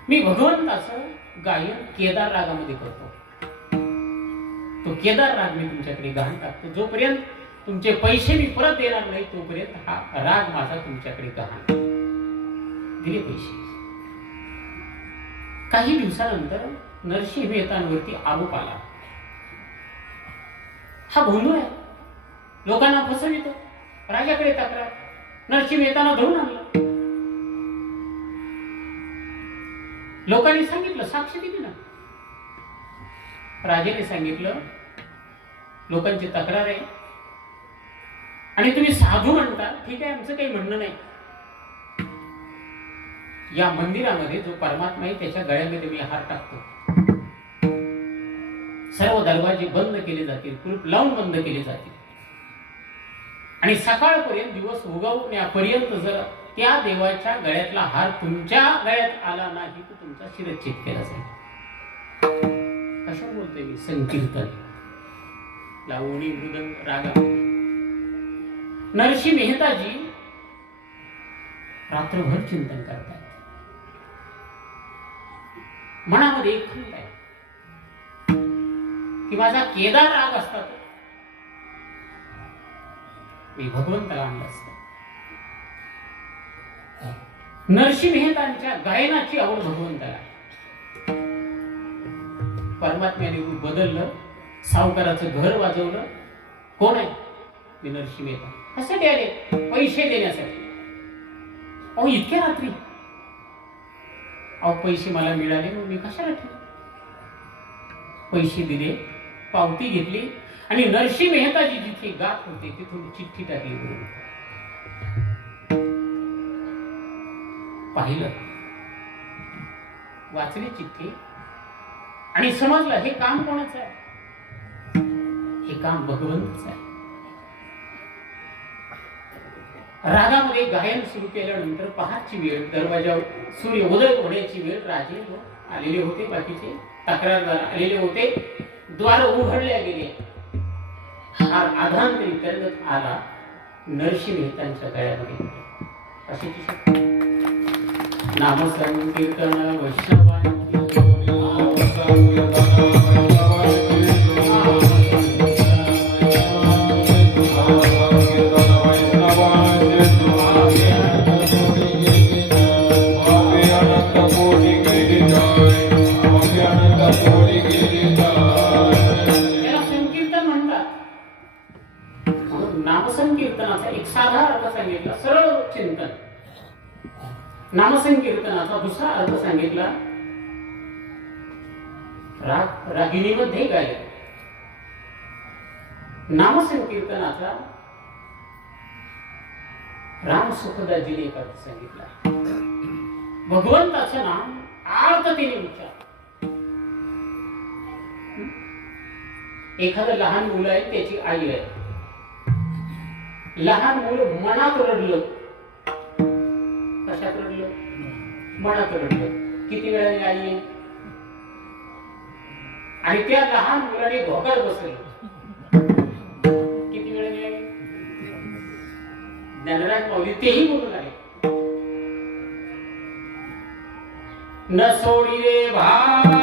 मी भगवंताचं गायन केदार रागामध्ये करतो. तो केदार राग मी तुमच्याकडे गहाण टाकतो. जोपर्यंत तुमचे पैसे मी परत देणार नाही, तोपर्यंत हा राग माझा तुमच्याकडे गहाण. दिले पैसे. काही दिवसानंतर नरसी मेहतांवरती आरोप आला. हा भोंदू आहे, लोकांना फसवितो. राजाकडे तक्रार. नरसी मेहतांना धरून आणलं. लोकांनी सांगितलं, साक्ष दिली ना. राजाने सांगितलं, लोकांची तक्रार आहे आणि तुम्ही साधू म्हणता, ठीक आहे, आमचं काही म्हणणं नाही. या मंदिरामध्ये जो परमात्मा आहे त्याच्या गळ्यामध्ये मी हार टाकतो. सर्व दरवाजे बंद केले जातील, कुलूप लावून बंद केले जातील आणि सकाळपर्यंत दिवस उगवण्यापर्यंत जर त्या देवाच्या गळ्यातला हार तुमच्या गळ्यात आला नाही तर तुमचा शिरच्छेद केला जाईल. कशा बोलतोय मी? संकीर्तन, लावणी, मृदंग, रागा. नरसी मेहताजी रात्रभर चिंतन करतात. मनामध्ये एक खंत आहे की माझा केदार राग असता तर मी भगवंताला आणलं असतं. नरसी मेहतांच्या गायनाची आवड भगवंताला. परमात्म्याने रूप बदललं, सावकाराचं घर वाजवलं. कोण आहे? मी नरसी मेहता. कशासाठी आले? पैसे देण्यासाठी. अहो इतक्या रात्री अहो पैसे मला मिळाले मग मी कशाला ठेवू? पैसे दिले, पावती घेतली आणि नरसी मेहताजी जिथे गात होते तिथून चिठ्ठी टाकली. पाहिलं, वाचली चिठ्ठी आणि समजलं हे काम कोणाचं आहे? हे काम भगवंताचं आहे. रागामध्ये गायन सुरू केल्यानंतर पहाटची वेळ, दरवाजावर सूर्य उदय होण्याची वेळ. राजे आलेले होते, बाकीचे तक्रारदार आलेले होते. द्वार उघडल्या गेले. आधांतरी करत आला नरसी मेहतांच्या गळ्यामध्ये. कशाची शक्ती? नाम संकीर्तन वैष्णवांची. नामसंकीर्तनाचा एक साधा अर्थ सांगितला, सरळ चिंतन. नामसंकीर्तनाचा दुसरा अर्थ सांगितला, राग रागिणीमध्ये गायन. नामसंकीर्तनाचा राम सुखदाजीने एक अर्थ सांगितला, भगवंताचं नाम आर्ततेने उच्चार. एखादं लहान मुलं आहे, त्याची आई आहे. लहान मुलं मनात रडलं. कशात रडलं? मनात रडलं. किती वेळाने आई आहे? आणि त्या लहान मुलाने धोकात बसलं. किती वेळाने आई? ज्ञानराज माऊली तेही बोलून आहे, न सोडी रे भाव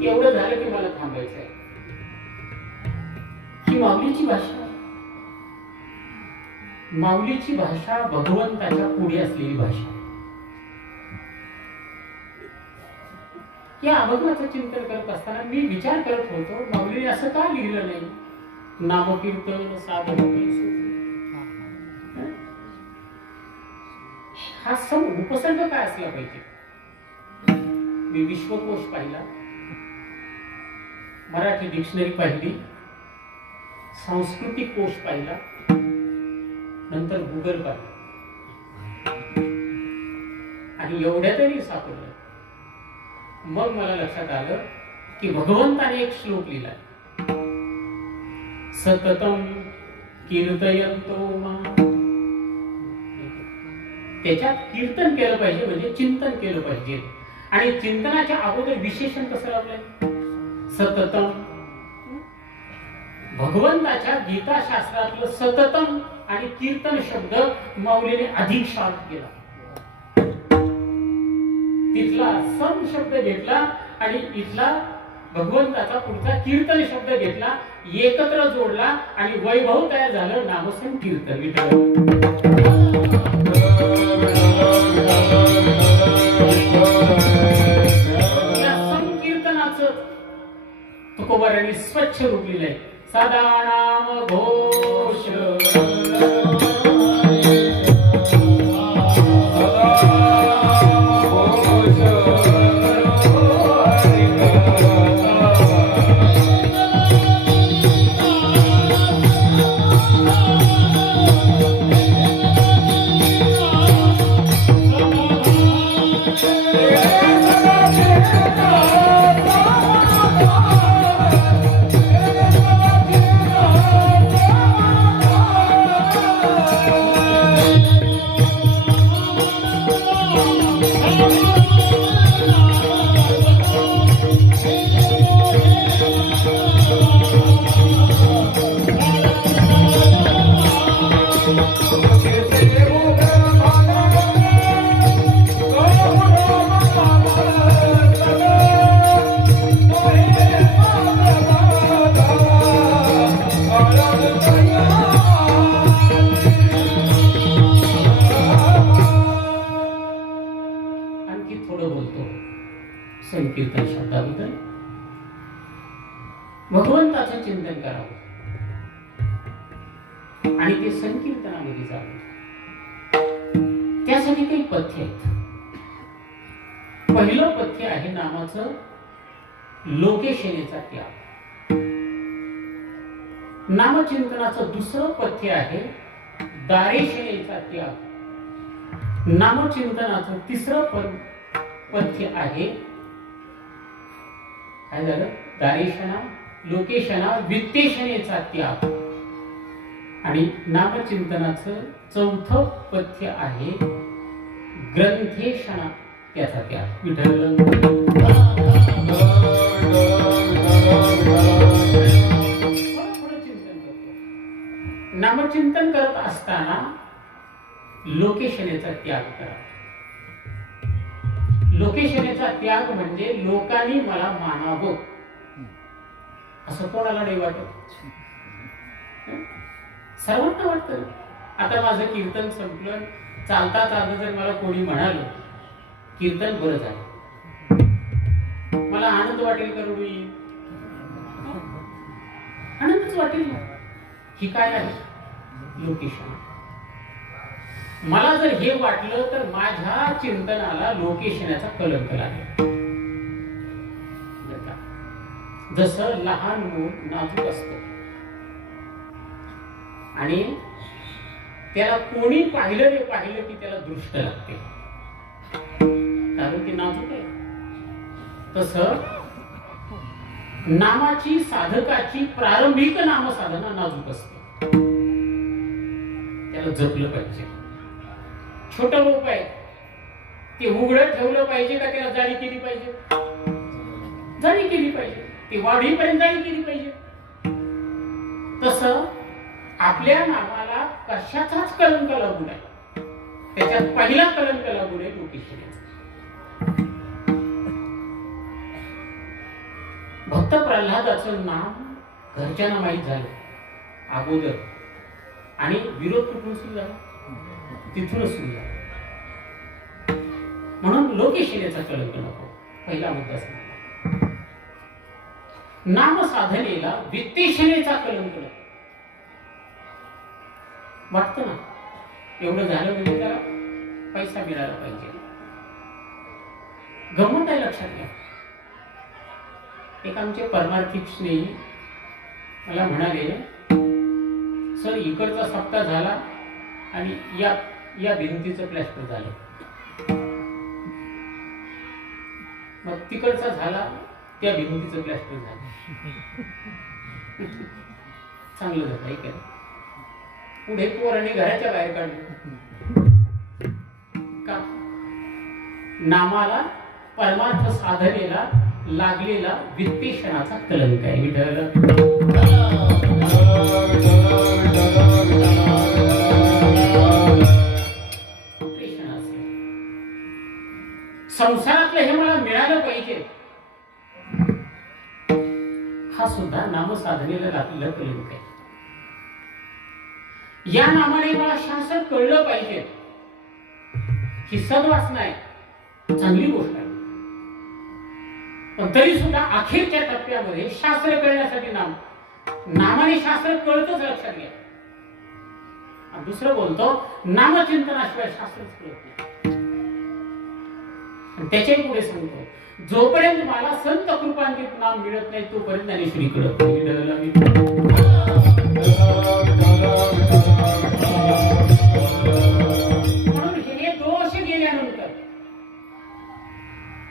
एवढं झालं की मला थांबायचं आहे. ही माऊलीची भाषा, माऊलीची भाषा भगवंताच्या पुढे असलेली भाषा. या अभंगाचं चिंतन करत असताना मी विचार करत होतो, माऊलीने असं का लिहिलं नाही? नामकीर्तन साधन हा उपसर्ग काय असला पाहिजे? मी विश्वकोश पाहिला, मराठी डिक्शनरी पाहिली, सांस्कृतिक कोश पाहिला, नंतर गुगल पाहिला आणि एवढ्यातही सापडलं. मग मला लक्षात आलं की भगवंताने एक श्लोक लिहिला, सततम कीर्तयन्तो मां. त्याच्यात कीर्तन केलं पाहिजे म्हणजे चिंतन केलं पाहिजे. आणि चिंतनाच्या अगोदर विशेषण कसं लावलंय? सततम. भगवंताच्या गीताशास्त्रातलं सततम आणि कीर्तन शब्द माऊलीने अधिक शार्प केला. तिथला सम शब्द घेतला आणि इथला भगवंताचा पुढचा कीर्तन शब्द घेतला, एकत्र जोडला आणि वैभव तयार झालं नामसं कीर्तन. या संकीर्तनाचं तुकोबारांनी स्वच्छ रूप लिहिलंय. सदा नाम घोष संकीर्तन शब्दाबद्दल. भगवंताचं चिंतन करावं आणि ते संकीर्तनामध्ये जावं. त्यासाठी काही पथ्य आहेत. पहिलं पथ्य आहे नामाचं लोकेशनेचा त्याग. नामचिंतनाचं दुसरं पथ्य आहे दारेशनेचा त्याग. नामचिंतनाचं तिसरं पथ्य आहे काय झालं? दारेशना, लोकेशना, वित्तेशनेचा त्याग. आणि नामचिंतनाचं चौथं पथ्य आहे ग्रंथेशना, त्याचा त्याग. विठ्ठल नामचिंतन करत असताना लोकेशनेचा त्याग करा. लोकेशनेचा त्याग म्हणजे लोकांनी मला मानावं असं कोणाला नाही वाटत? सर्वांना वाटतं. आता माझं कीर्तन संपलं, चालता चालता जर मला कोणी म्हणालं कीर्तन बरं झालं, मला आनंद वाटेल का? रुई आनंदच वाटेल ना. ही काय आहे? लोकेशन. मला जर हे वाटलं तर माझ्या चिंतनाला लोकेशनाचा कलंक लागेल. जसं लहान मूल नाजूक असतं आणि त्याला कोणी पाहिलं की त्याला दृष्ट लागते, कारण ती नाजूक आहे. तसं नामाची, साधकाची प्रारंभिक नामसाधना नाजूक असते. त्याला जपलं पाहिजे. छोटं रोप आहे, ते उघडं ठेवलं पाहिजे का त्याला जाळी केली पाहिजे? जाळी केली पाहिजे. ते वाढीपर्यंत जाळी केली पाहिजे. तसं आपल्या नामाला कशाचाच कलंक लागू नये. त्याच्यात पहिला कलंक लागू नये लोकेशनाचा. भक्त प्रल्हादाचं नाम घरच्यांना माहीत झालं अगोदर आणि विरोध कुठून सुरू झाला? तिथूनच सुरू झाला. म्हणून लोकेशनेचा कलंक नको. पहिला मुद्दा सांगा. नाम साधनेला वित्तेशनेचा कलंक नको. वाटतं ना, एवढं झालं म्हणजे त्याला पैसा मिळाला पाहिजे. गंमत आहे, लक्षात घ्या. एक आमचे परमार्थिक स्नेही मला म्हणाले, सर इकडचा सप्ताह झाला आणि या भिंतीचं प्लॅस्टर झालं, मग तिकडचा झाला, त्या भिंतीचं प्लॅस्टर झालं. चांगलं झालं आहे का? पुढे पोरांनी घराच्या बाहेर काढलं का? नामाला, परमार्थ साधनेला लागलेला वित्तेषणाचा कलंक आहे. संसारातलं हे मला मिळालं पाहिजे, हा सुद्धा नामसाधनेला लागलेला कलंक आहे. या नामाने मला शास्त्र कळलं पाहिजे, ही सद्वासना आहे, चांगली गोष्ट आहे. पण तरी सुद्धा अखेरच्या टप्प्यामध्ये शास्त्र कळण्यासाठी नामाने शास्त्र कळतच, लक्षात घ्या. आणि दुसरं बोलतो, नामचिंतनाशिवाय शास्त्रच कळत नाही. त्याच्याही पुढे सांगतो, जोपर्यंत मला संत कृपांकित नाम मिळत नाही तोपर्यंत ज्ञानेश्वरी कळत नाही. म्हणून हे दोष गेल्यानंतर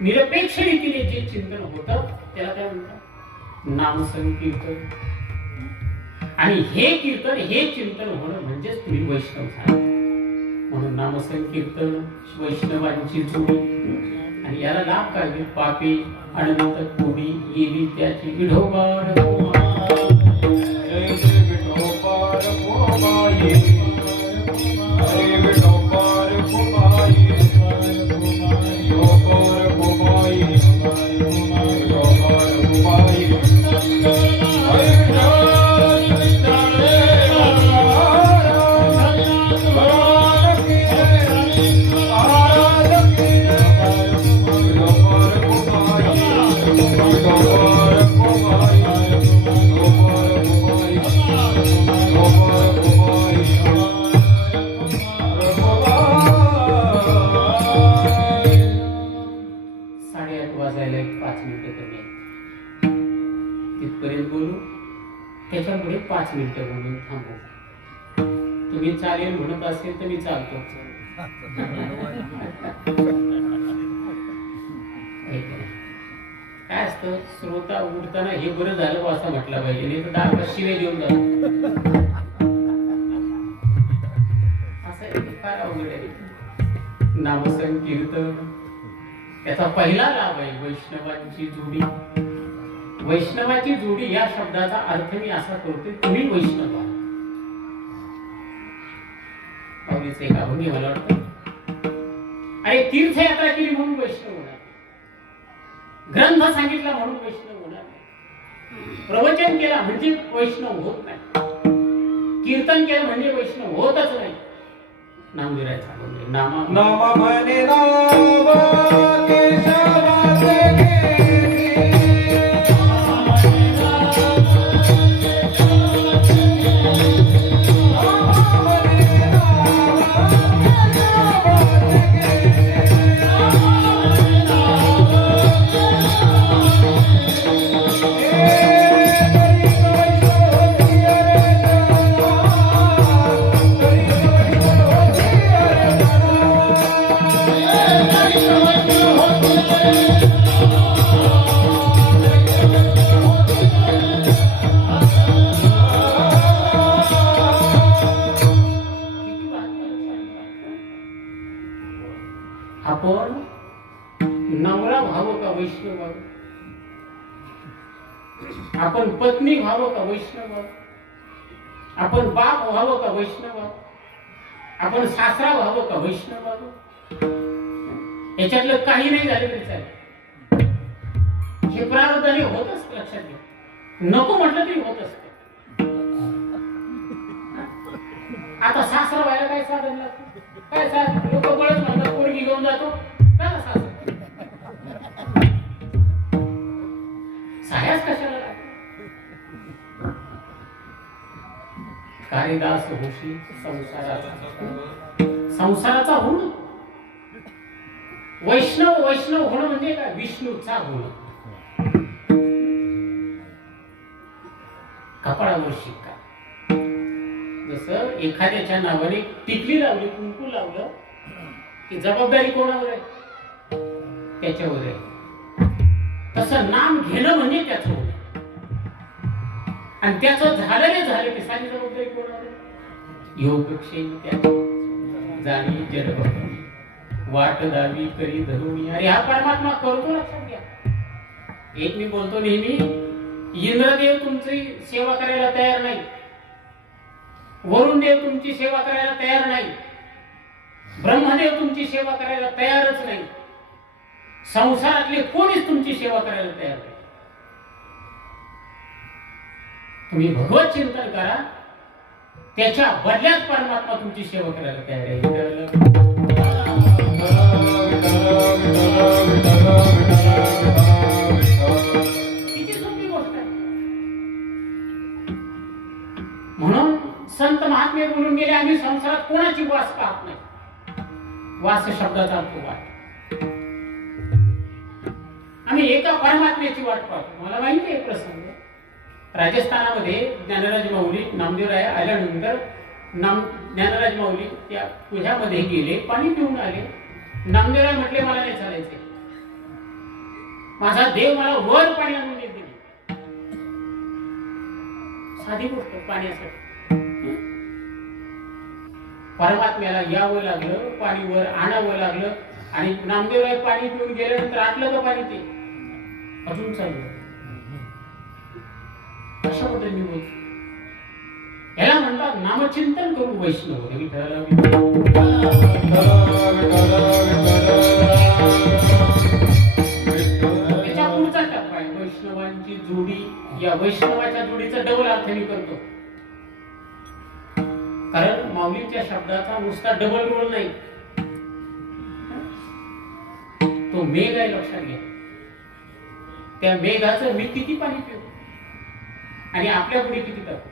निरपेक्ष रीतीने जे चिंतन होतं त्याला काय म्हणतात? नामसंकीर्तन. आणि हे कीर्तन, हे चिंतन होणं म्हणजेच तुम्ही वैष्णव झाला. म्हणून नामसंकीर्तन, वैष्णवांची जोडी. आणि याला लाभ काय? पापी अनंत कोडी येवी त्याची विढोबार त्याच्यापुढे 5 मिनिटं म्हणून थांबू. तुम्ही चालेल म्हणत असेल तर मी चालतो. काय असतं, श्रोता उठताना हे बरं झालं बा असं म्हटलं पाहिजे, नाही तर 10 शिवे देऊन जातो. असं फार अवघड आहे. नामसंकीर्तन त्याचा पहिला लाभ आहे वैष्णवांची जोडी. वैष्णवाची जोडी या शब्दाचा अर्थ मी असा करतोय, तुम्ही वैष्णव आहात. एक अभंगी मला वाटतं, अरे तीर्थयात्रा केली म्हणून वैष्णव होणार, ग्रंथ सांगितला म्हणून वैष्णव होणार नाही, प्रवचन केला म्हणजे वैष्णव होत नाही, कीर्तन केलं म्हणजे वैष्णव होतच नाही. नामदेवाचा नामा म्हणे नाम केशवाचे आपण नवरा व्हावं का वैष्णव व्हावं, आपण पत्नी व्हावं का वैष्णव व्हावं, आपण बाप व्हावं का वैष्णव व्हावं, आपण सासरा व्हावं का वैष्णव व्हावं, याच्यातलं काही नाही झालं तरी चालेल. हे प्रारब्धाने होत असत, लक्षात घ्या. नको म्हटलं तरी होत असत. आता सासरा व्हायला काय साधन लागतं? काय साधन? लोक बळच म्हणतात पोरगी घेऊन जातो, काय सासरा सायाच कशाला लागतो? कारिदास होशी संसाराचा होण. वैष्णव होणं म्हणजे काय? विष्णूचा होणं. कपाळावर शिक्का. जसं एखाद्याच्या नावाने टिकली लावली, कुंकू लावलं की जबाबदारी कोणावर आहे? त्याच्यावर आहे. तसं नाम घेणं म्हणजे त्याचं होणं. आणि त्याचं झालं की सारी जबाबदारी कोणावर आहे? योगक्षेम त्याची जाणी जडभर वाट दावी करी धरून. अरे हा परमात्मा करतो, लक्षात घ्या. एक मी बोलतो नेहमी, इंद्रदेव तुमची सेवा करायला तयार नाही, वरुण देव तुमची सेवा करायला तयार नाही, ब्रह्मदेव तुमची सेवा करायला तयारच नाही, संसारातले कोणीच तुमची सेवा करायला तयार नाही. तुम्ही भगवत चिंतन करा, त्याच्या बदल्यात परमात्मा तुमची सेवा करायला तयार आहे. किती सोपी गोष्ट आहे. म्हणून संत महात्मे बोलून गेले, आम्ही संसारात कोणाची वास पाहत नाही. वास शब्दाचा अर्थ वाट. आम्ही एका परमात्म्याची वाट पाहतो. मला माहिती आहे प्रसंग, राजस्थानामध्ये ज्ञानराज माऊली नामदेवराय आल्यानंतर ज्ञानराज माऊली त्या कुह्यामध्ये गेले, पाणी पिऊन आले. नामदेवराय म्हटले, मला नाही चालायचे, माझा देव मला वर पाणी आणून देते. साधी गोष्ट पाण्यासाठी. परमात्म्याला यावं लागलं, पाणी वर आणावं लागलं. आणि नामदेवराय पाणी पिऊन गेल्यानंतर आटलं का पाणी? ते अजून चालू. अशा पद्धतीने बोलतो. याला म्हणतात नामचिंतन करू वैष्णव. त्याच्या पुढचा टप्पा आहे वैष्णवांची जोडी. या वैष्णवाच्या जोडीचा डबल अर्थ मी करतो, कारण माऊलीच्या शब्दाचा नुसता डबल रोल नाही, तो मेघ आहे, लक्षात घ्या. त्या मेघाचं मी किती पाणी पिऊ आणि आपल्या पुढे किती टाकू.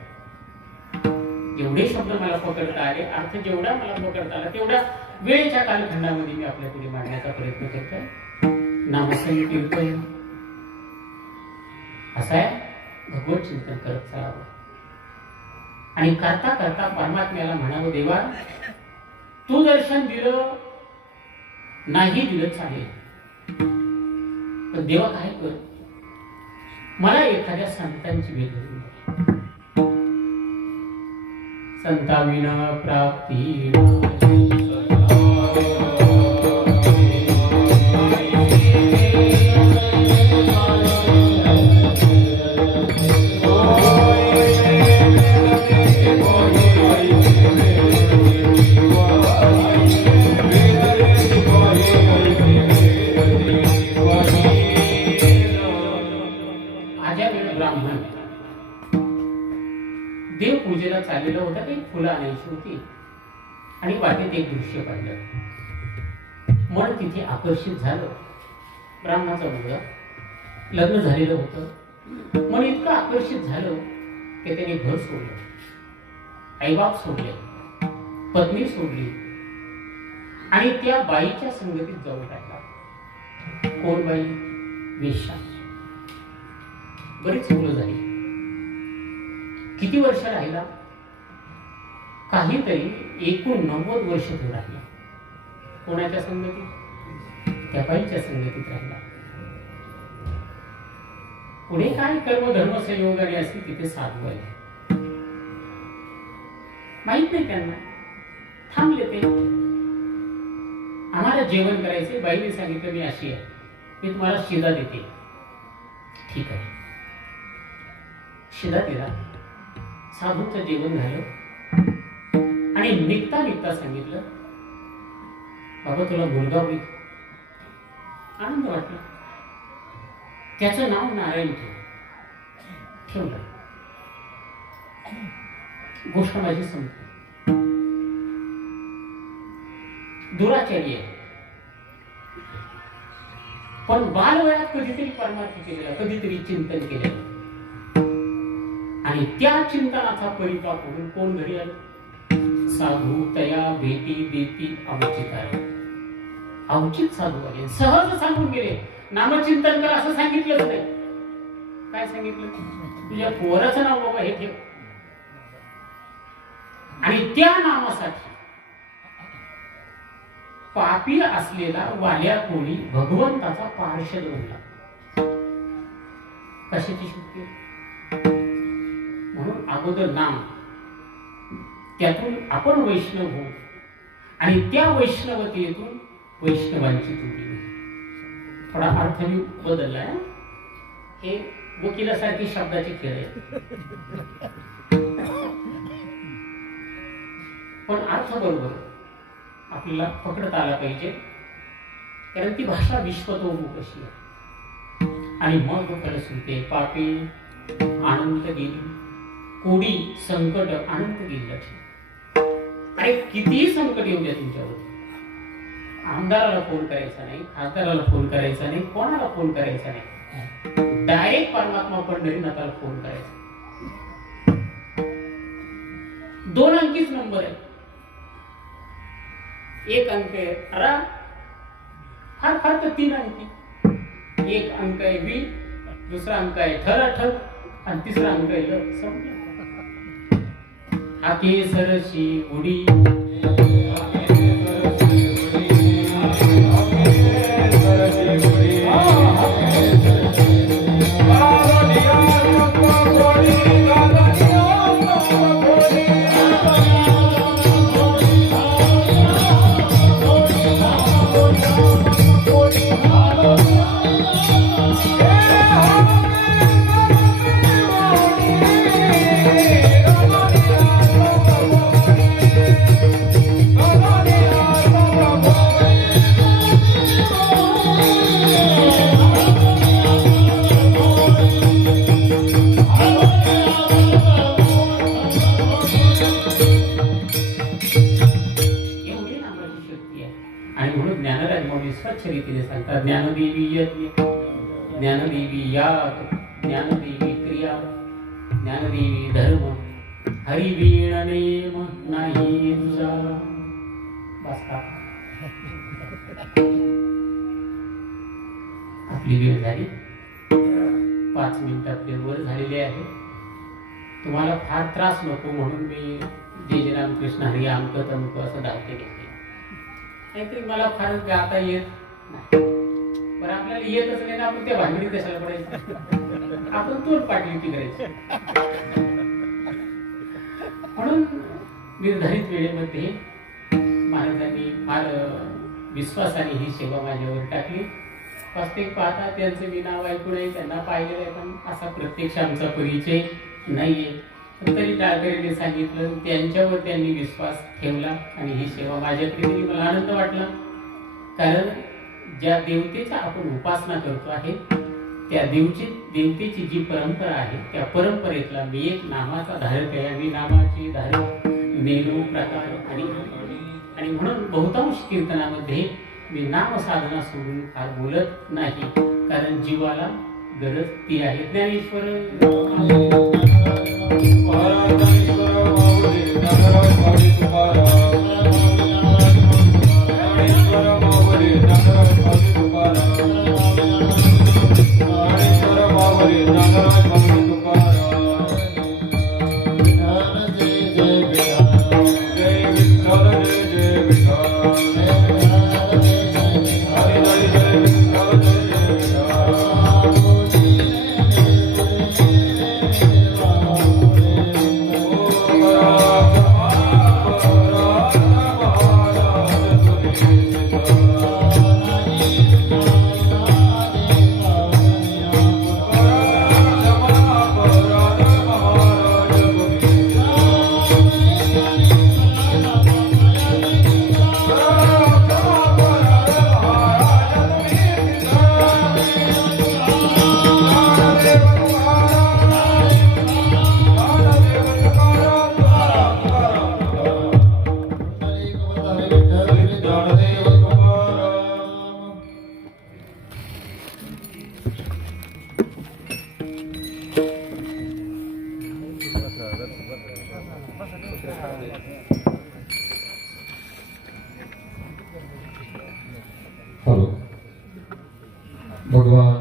एवढे शब्द मला पकडता आले, अर्थ जेवढा मला पकडता आला तेवढा वेळेच्या कालखंडामध्ये मी आपल्या पुढे मांडण्याचा प्रयत्न करतोय. नामसंकीर्तन असं आहे, भगवत चिंतन करत चालावं. आणि करता करता परमात्म्याला म्हणावं, देवा तू दर्शन दिलं नाही दिलं चालेल, पण देवा काय कर, मला एखाद्या संतांची भेट होईल. संताविना प्राप्ती देव पूजेला चाललेला होता, ते फुलं आणायची होती. आणि वाटेत एक दृश्य पाहिलं. मन तिथे आकर्षित झालं. ब्राह्मणाचा मुलगा, लग्न झालेलं होतं. मन इतकं आकर्षित झालं की त्याने घर सोडलं, आईबाप सोडले, पत्नी सोडली आणि त्या बाईच्या संगतीत जाऊन टाकला. कोण बाई? वेश्या. बरीच मुलं झाली. किती वर्ष राहिला? काहीतरी 89 वर्ष तो राहिला. कोणाच्या संगतीत? त्या बाईच्या संगतीत राहिला. पुढे काय कर्म धर्म संयोगाने असते तिथे साधू आहे, माहित नाही त्यांना. थांबले ते. आम्हाला जेवण करायचे. बाईने सांगितलं मी अशी आहे, मी तुम्हाला शिदा देते. ठीक आहे, शिदा दिला. साधूचं जेवण झालं आणि निघता निघता सांगितलं, बाबा तुला मुलगा होईल. आनंद वाटला. त्याचं नाव नारायण ठेवलं. गोष्ट माझी संपली. दुराचारी आहे, पण बालवयात कधीतरी परमार्थ केलेला, कधीतरी चिंतन केलेलं. आणि त्या चिंतनाचा परिपाक होऊन कोण घरी आले? साधू तया भेटी देती अवचित आले. अवचित साधू आले, सहज सांगून गेले, नामचिंतन कर असं सांगितलंच नाही. काय सांगितलं? तुझ्या पोराचं नाव बाबा हे ठेव. आणि त्या नामासाठी पापी असलेला वाल्या कोणी भगवंताचा पार्षद बनला. कशाची शक्ती? म्हणून अगोदर नाम, त्यातून आपण वैष्णव होऊ आणि त्या वैष्णवतेतून वैष्णवांची जोडी. थोडा अर्थ मी बदललाय. हे वकिलासारखी शब्दाचे खेळ आहे, पण अर्थ बरोबर आपल्याला पकडता आला पाहिजे, कारण ती भाषा विश्वतोमुख अशी आहे. आणि मग फलश्रुते पापी अनंत गेली, कोडी संकट अनंत गेली. अरे कितीही संकट येऊ द्या तुमच्यावर, आमदाराला फोन करायचा नाही, खासदाराला फोन करायचा नाही, कोणाला फोन करायचा नाही, डायरेक्ट परमात्मा पंढरीनाथाला फोन करायचा. 2 अंकीच नंबर आहे. एक अंक आहे रा, फार फार तर 3 अंकी. एक अंक आहे बी, दुसरा अंक आहे ठर आणि तिसरा अंक आहे ल. समजलं? आके सरशी उडी स्वच्छ रीतीने सांगतात. ज्ञानदेवी यज्ञ, ज्ञानदेवी याग, ज्ञानदेवी क्रिया, ज्ञानदेवी धर्म, हरिवीण नेम नाही तुझा. बसा, आपली वेळ झाली. 5 मिनिट आपले वर झालेले आहे. तुम्हाला फार त्रास नको म्हणून मी जय रामकृष्ण हरी अमक तमक असं दाखवते घेतले. नाहीतरी मला फार गाता येत नाही. बरं आपल्याला येतच नाही ना, आपण त्या भांडणीत कशाला पडायचं? आपण तोड पाठली करायची. म्हणून निर्धारित वेळेमध्ये महाराजांनी फार विश्वासाने ही सेवा माझ्यावर टाकली. वास्तविक पाहता त्यांचं मी नाव ऐकून आहे, त्यांना पाहिलेलं आहे, पण असा प्रत्यक्ष आमचा परिचय नाहीये. तरी टाळकरीने सांगितलं, त्यांच्यावर त्यांनी विश्वास ठेवला आणि ही सेवा माझ्याकडे दिली. मला आनंद वाटला, कारण ज्या देवतेचा आपण उपासना करतो आहे त्या देवतेची जी परंपरा आहे त्या परंपरेतला मी एक नामाचा धारक आहे. मी नामाची धारक मेनू प्रकार आणि म्हणून बहुतांश कीर्तनामध्ये मी नाम साधना सोडून फार बोलत नाही, कारण जीवाला गरज ती आहे. ज्ञानेश्वर हॅलो. भगवान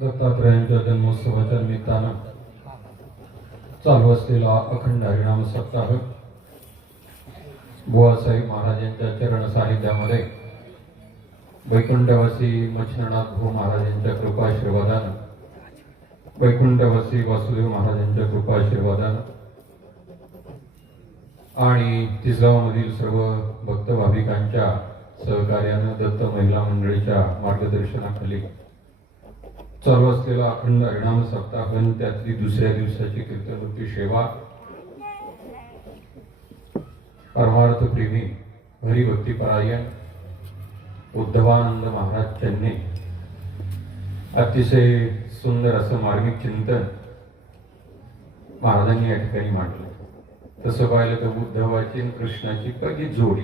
दत्तात्रयांच्या जन्मोत्सवाच्या निमित्तानं चालू असलेला अखंड हरिनाम सप्ताह बुवासाहेब महाराजांच्या चरण सानिध्यामध्ये वैकुंठवासी मच्छिंद्रनाथ भाऊ महाराजांच्या कृपाशीर्वादानं, वैकुंठवासी वासुदेव महाराजांच्या कृपाशीर्वादानं आणि तिसगावमधील सर्व भक्त भाविकांच्या सहकार्यानं दत्त महिला मंडळीच्या मार्गदर्शनाखाली चालू असलेला अखंड हरिनाम सप्ताह, त्यातली दुसऱ्या दिवसाची कीर्तनरूपी सेवा परमार्थ प्रेमी हरिभक्तीपरायण उद्धवानंद महाराज चन्ने अतिशय सुंदर असं मार्मिक चिंतन महाराजांनी या ठिकाणी मांडलं. तसं पाहिलं तर उद्धवाची आणि कृष्णाची पहिली जोडी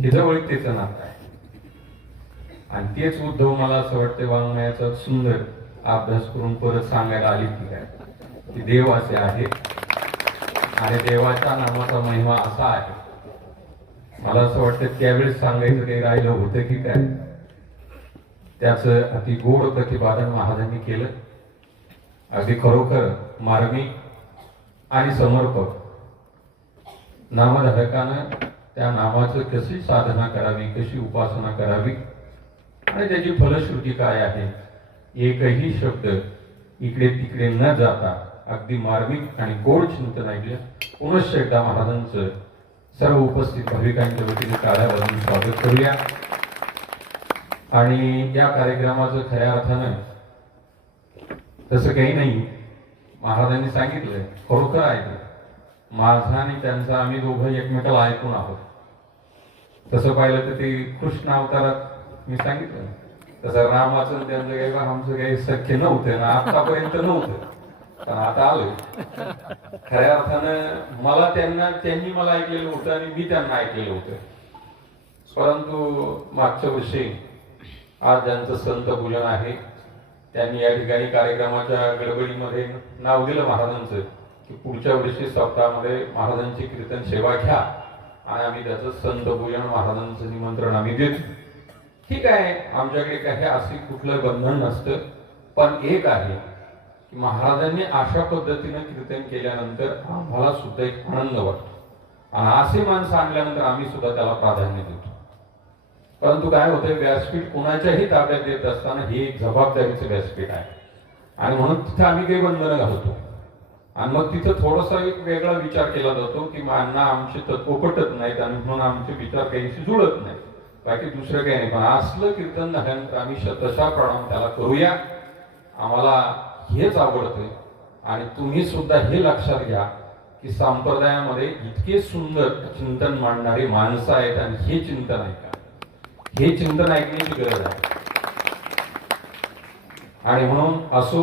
हे जवळीकतेचं नातं आहे. आणि तेच उद्धव मला असं वाटतं वाङ्मयाचा सुंदर अभ्यास करून परत सांगायला आली की काय की देव असे आहे आणि देवाच्या नामाचा महिमा असा आहे. मला असं वाटतं त्यावेळेस सांगायचं काही राहिलं होतं की काय, त्याचं अति गोड प्रतिपादन महाराजांनी केलं. अगदी खरोखर मार्मिक आणि समर्पक नामधारकानं त्या नामाचं कशी साधना करावी, कशी उपासना करावी आणि त्याची फलश्रुती काय आहे, एकही शब्द इकडे तिकडे न जाता अगदी मार्मिक आणि गोड चिंतन ऐकलं. पुनश्च एकदा महाराजांचं सर्व उपस्थित भाविकांच्या वतीने टाळ्या वाजवून स्वागत करूया. आणि या कार्यक्रमाचं खऱ्या अर्थानं तसं काही नाही, महाराजांनी सांगितलंय खरोखर ऐकलं. माझा आणि त्यांचा आम्ही दोघं एकमेकाला ऐकून आहोत. तसं पाहिलं तर ते कृष्ण अवतारात मी सांगितलं तसं रामाचं त्यांचं काही आमचं काही सख्य नव्हतं ना, आतापर्यंत नव्हतं, पण आता आलोय. खऱ्या अर्थानं मला त्यांनी मला ऐकलेलं होतं आणि मी त्यांना ऐकलेलं होतं. परंतु मागच्या वर्षी आज ज्यांचं संत पूजन आहे त्यांनी या ठिकाणी कार्यक्रमाच्या गडबडीमध्ये नाव दिलं महाराजांचं की पुढच्या वर्षी सप्ताहामध्ये महाराजांची कीर्तन सेवा घ्या आणि आम्ही त्याचं संत पूजन महाराजांचं निमंत्रण आम्ही देतो. ठीक आहे, आमच्याकडे काही असे कुठलं बंधन नसतं, पण एक आहे की महाराजांनी अशा पद्धतीनं कीर्तन केल्यानंतर आम्हाला सुद्धा एक आनंद वाटतो आणि असे माणसं आणल्यानंतर आम्ही सुद्धा त्याला प्राधान्य देतो. परंतु काय होतंय, व्यासपीठ कुणाच्याही ताब्यात देत असताना हे एक जबाबदारीचं व्यासपीठ आहे आणि म्हणून तिथं आम्ही काही बंधनं घालतो आणि मग तिथं थोडासा एक वेगळा विचार केला जातो की मानना आमचे तत्व पटत नाहीत आणि म्हणून आमचे विचार काहीशी जुळत नाहीत, बाकी दुसरं काही नाही. पण असलं कीर्तन झाल्यानंतर आम्ही शतशः प्रणाम त्याला करूया. आम्हाला हेच आवडतंय आणि तुम्ही सुद्धा हे लक्षात घ्या की संप्रदायामध्ये इतके सुंदर चिंतन मांडणारे माणसं आहेत आणि हे चिंतन ऐका, हे चिंतन ऐकण्याची गरज आहे. आणि म्हणून असो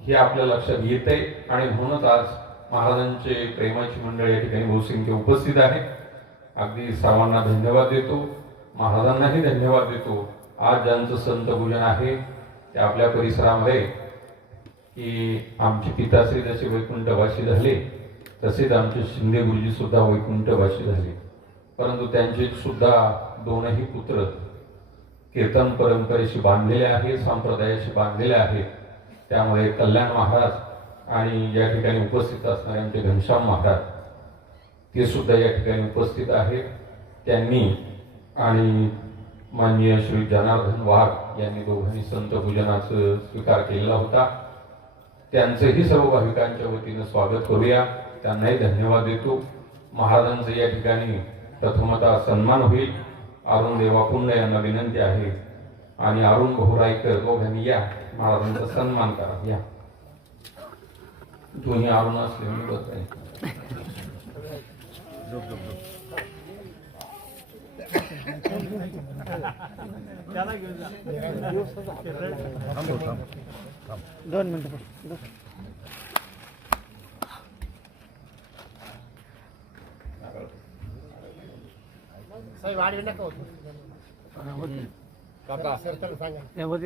हे आपल्या लक्षात येतंय आणि म्हणूनच आज महाराजांचे प्रेमाची मंडळ या ठिकाणी बहुसंख्य उपस्थित आहे. अगदी सर्वांना धन्यवाद देतो, महाराजांनाही धन्यवाद देतो. आज ज्यांचं संत पूजन आहे ते आपल्या परिसरामध्ये की आमचे पिताश्री जसे वैकुंठवासी झाले तसेच आमचे शिंदे गुरुजी सुद्धा वैकुंठवासी झाले. परंतु त्यांचे सुद्धा दोनही पुत्र कीर्तन परंपरेशी बांधलेले आहे, संप्रदायाशी बांधलेले आहे. त्यामुळे कल्याण महाराज आणि या ठिकाणी उपस्थित असणारे आमचे घनश्याम महाराज ते सुद्धा या ठिकाणी उपस्थित आहेत. त्यांनी आणि माननीय श्री जनार्दन वाघ यांनी दोघांनी संत पूजनाचा स्वीकार केलेला होता. त्यांचंही सर्व भाविकांच्या वतीनं स्वागत करूया, त्यांनाही धन्यवाद देतो. महाराजांचं या ठिकाणी प्रथमतः सन्मान होईल. अरुण देवापुंड यांना विनंती आहे आणि अरुण घोराईकर दोघांनी या महाराजांचा सन्मान करा. या दोन्ही अरुण असले मी बस आहे. दोन मिनिटं साहेब आडवे नका होत काका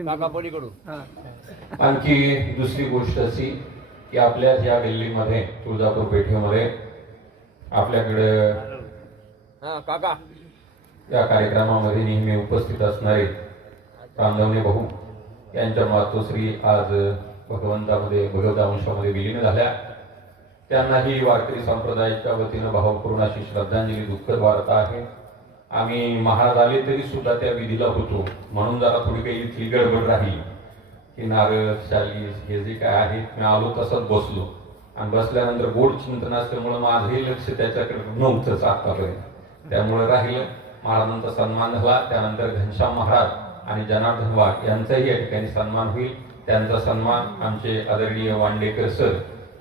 काका पलीकडून. आणखी दुसरी गोष्ट अशी की आपल्या या गल्लीमध्ये तुळजापूर पेठेमध्ये आपल्याकडे काका या कार्यक्रमामध्ये नेहमी उपस्थित असणारे रामदवणे भाऊ यांच्या मातोश्री आज भगवंतामध्ये भगवदांशामध्ये विलीन झाल्या. त्यांनाही वारकरी संप्रदायाच्या वतीनं भावपूर्ण अशी श्रद्धांजली दुःखद वार्ता आहे. आम्ही महाराज आले तरी सुद्धा त्या विधीला होतो, म्हणून जरा थोडी काही इथली गडबड राहिली की नारळ चालीस हे जे काय आहे मी आलो तसंच बसलो आणि बसल्यानंतर गोड चिंतन असल्यामुळं माझंही लक्ष त्याच्याकडे नव्हतंच आतापर्यंत, त्यामुळे राहिलं. महाराजांचा सन्मान झाला. त्यानंतर घनश्याम महाराज आणि जनार्दन वाघ यांचाही या ठिकाणी सन्मान होईल. त्यांचा सन्मान आमचे आदरणीय वांडेकर सर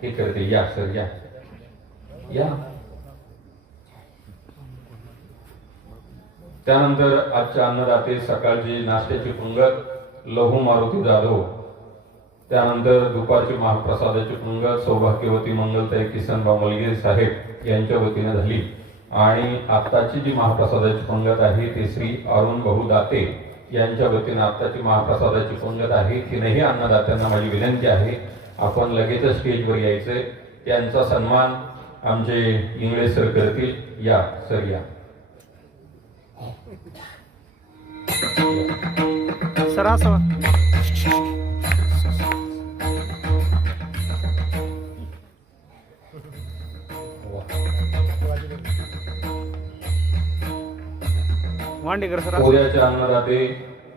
हे करते. या सर या या. त्यानंतर आजच्या अन्नदाते सकाळची नाश्त्याची पंगत लहू मारुती जाधव, त्यानंतर दुपारची महाप्रसादाची पंगत सौभाग्यवती मंगलताई किसनराव मलगे साहेब यांच्या वतीने झाली आणि आत्ताची जी महाप्रसादाची पंगत आहे ती श्री अरुण भाऊ दाते यांच्या वतीने आत्ताची महाप्रसादाची पंगत आहे. तीनही अन्नदात्यांना माझी विनंती आहे आपण लगेच स्टेजवर यायचंय. त्यांचा सन्मान आमचे इंगळे सर करतील. या सर या. सरासवा वांडेकर सर. उद्याच्या अन्नदाते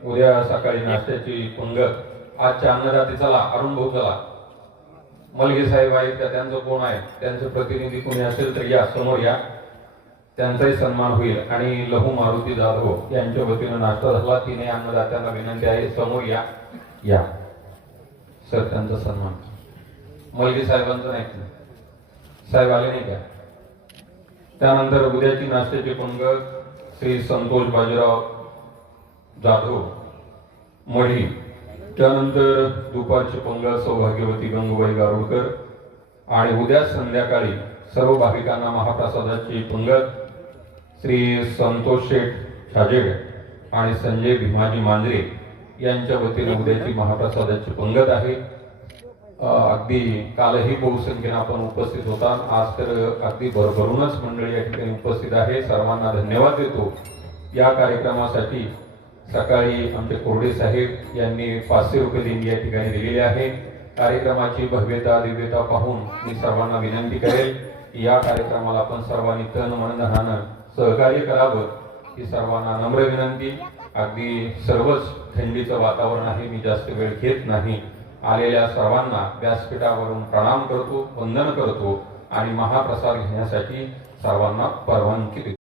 उद्या सकाळी नाश्त्याची पंगत. आजच्या अन्नदाते चला अरुण भाऊ चला. मलगे साहेब आहेत का त्यांचं कोण आहे त्यांचं प्रतिनिधी कोणी असेल तर या समोर या. त्यांचाही सन्मान होईल. आणि लहू मारुती जाधव यांच्या वतीनं नाश्ता झाला. तिने अन्नदात्यांना विनंती आहे समोर या. या सर त्यांचा सन्मान. मलगे साहेबांचं नाही साहेब आले नाही का. त्यानंतर उद्याची नाश्त्याची पंगत श्री संतोष बाजीराव जाधव मढी. त्यानंतर दुपारची पंगत सौभाग्यवती गंगूबाई गारुडकर. आणि उद्या संध्याकाळी सर्व भाविकांना महाप्रसादाची पंगत श्री संतोष शेठ छाजेड आणि संजय भीमाजी मांजरे यांच्या वतीने उद्याची महाप्रसादाची पंगत आहे. अगदी कालही बहुसंख्येने आपण उपस्थित होता. आज तर अगदी भरभरूनच मंडळी या ठिकाणी उपस्थित आहे. सर्वांना धन्यवाद देतो. या कार्यक्रमासाठी सकाळी आमचे कोरडे साहेब यांनी 500 रुपये देणगी या ठिकाणी दिलेली आहे. कार्यक्रमाची भव्यता दिव्यता पाहून मी सर्वांना विनंती करेल या कार्यक्रमाला आपण सर्वांनी तन मन धनानं सहकार्य करावं ही सर्वांना नम्र विनंती. अगदी सर्वच थंडीचं वातावरण आहे. मी जास्त वेळ घेत नाही. आलेल्या सर्वांना व्यासपीठावरून प्रणाम करतो, वंदन करतो आणि महाप्रसाद घेण्यासाठी सर्वांना परवानगी देतो.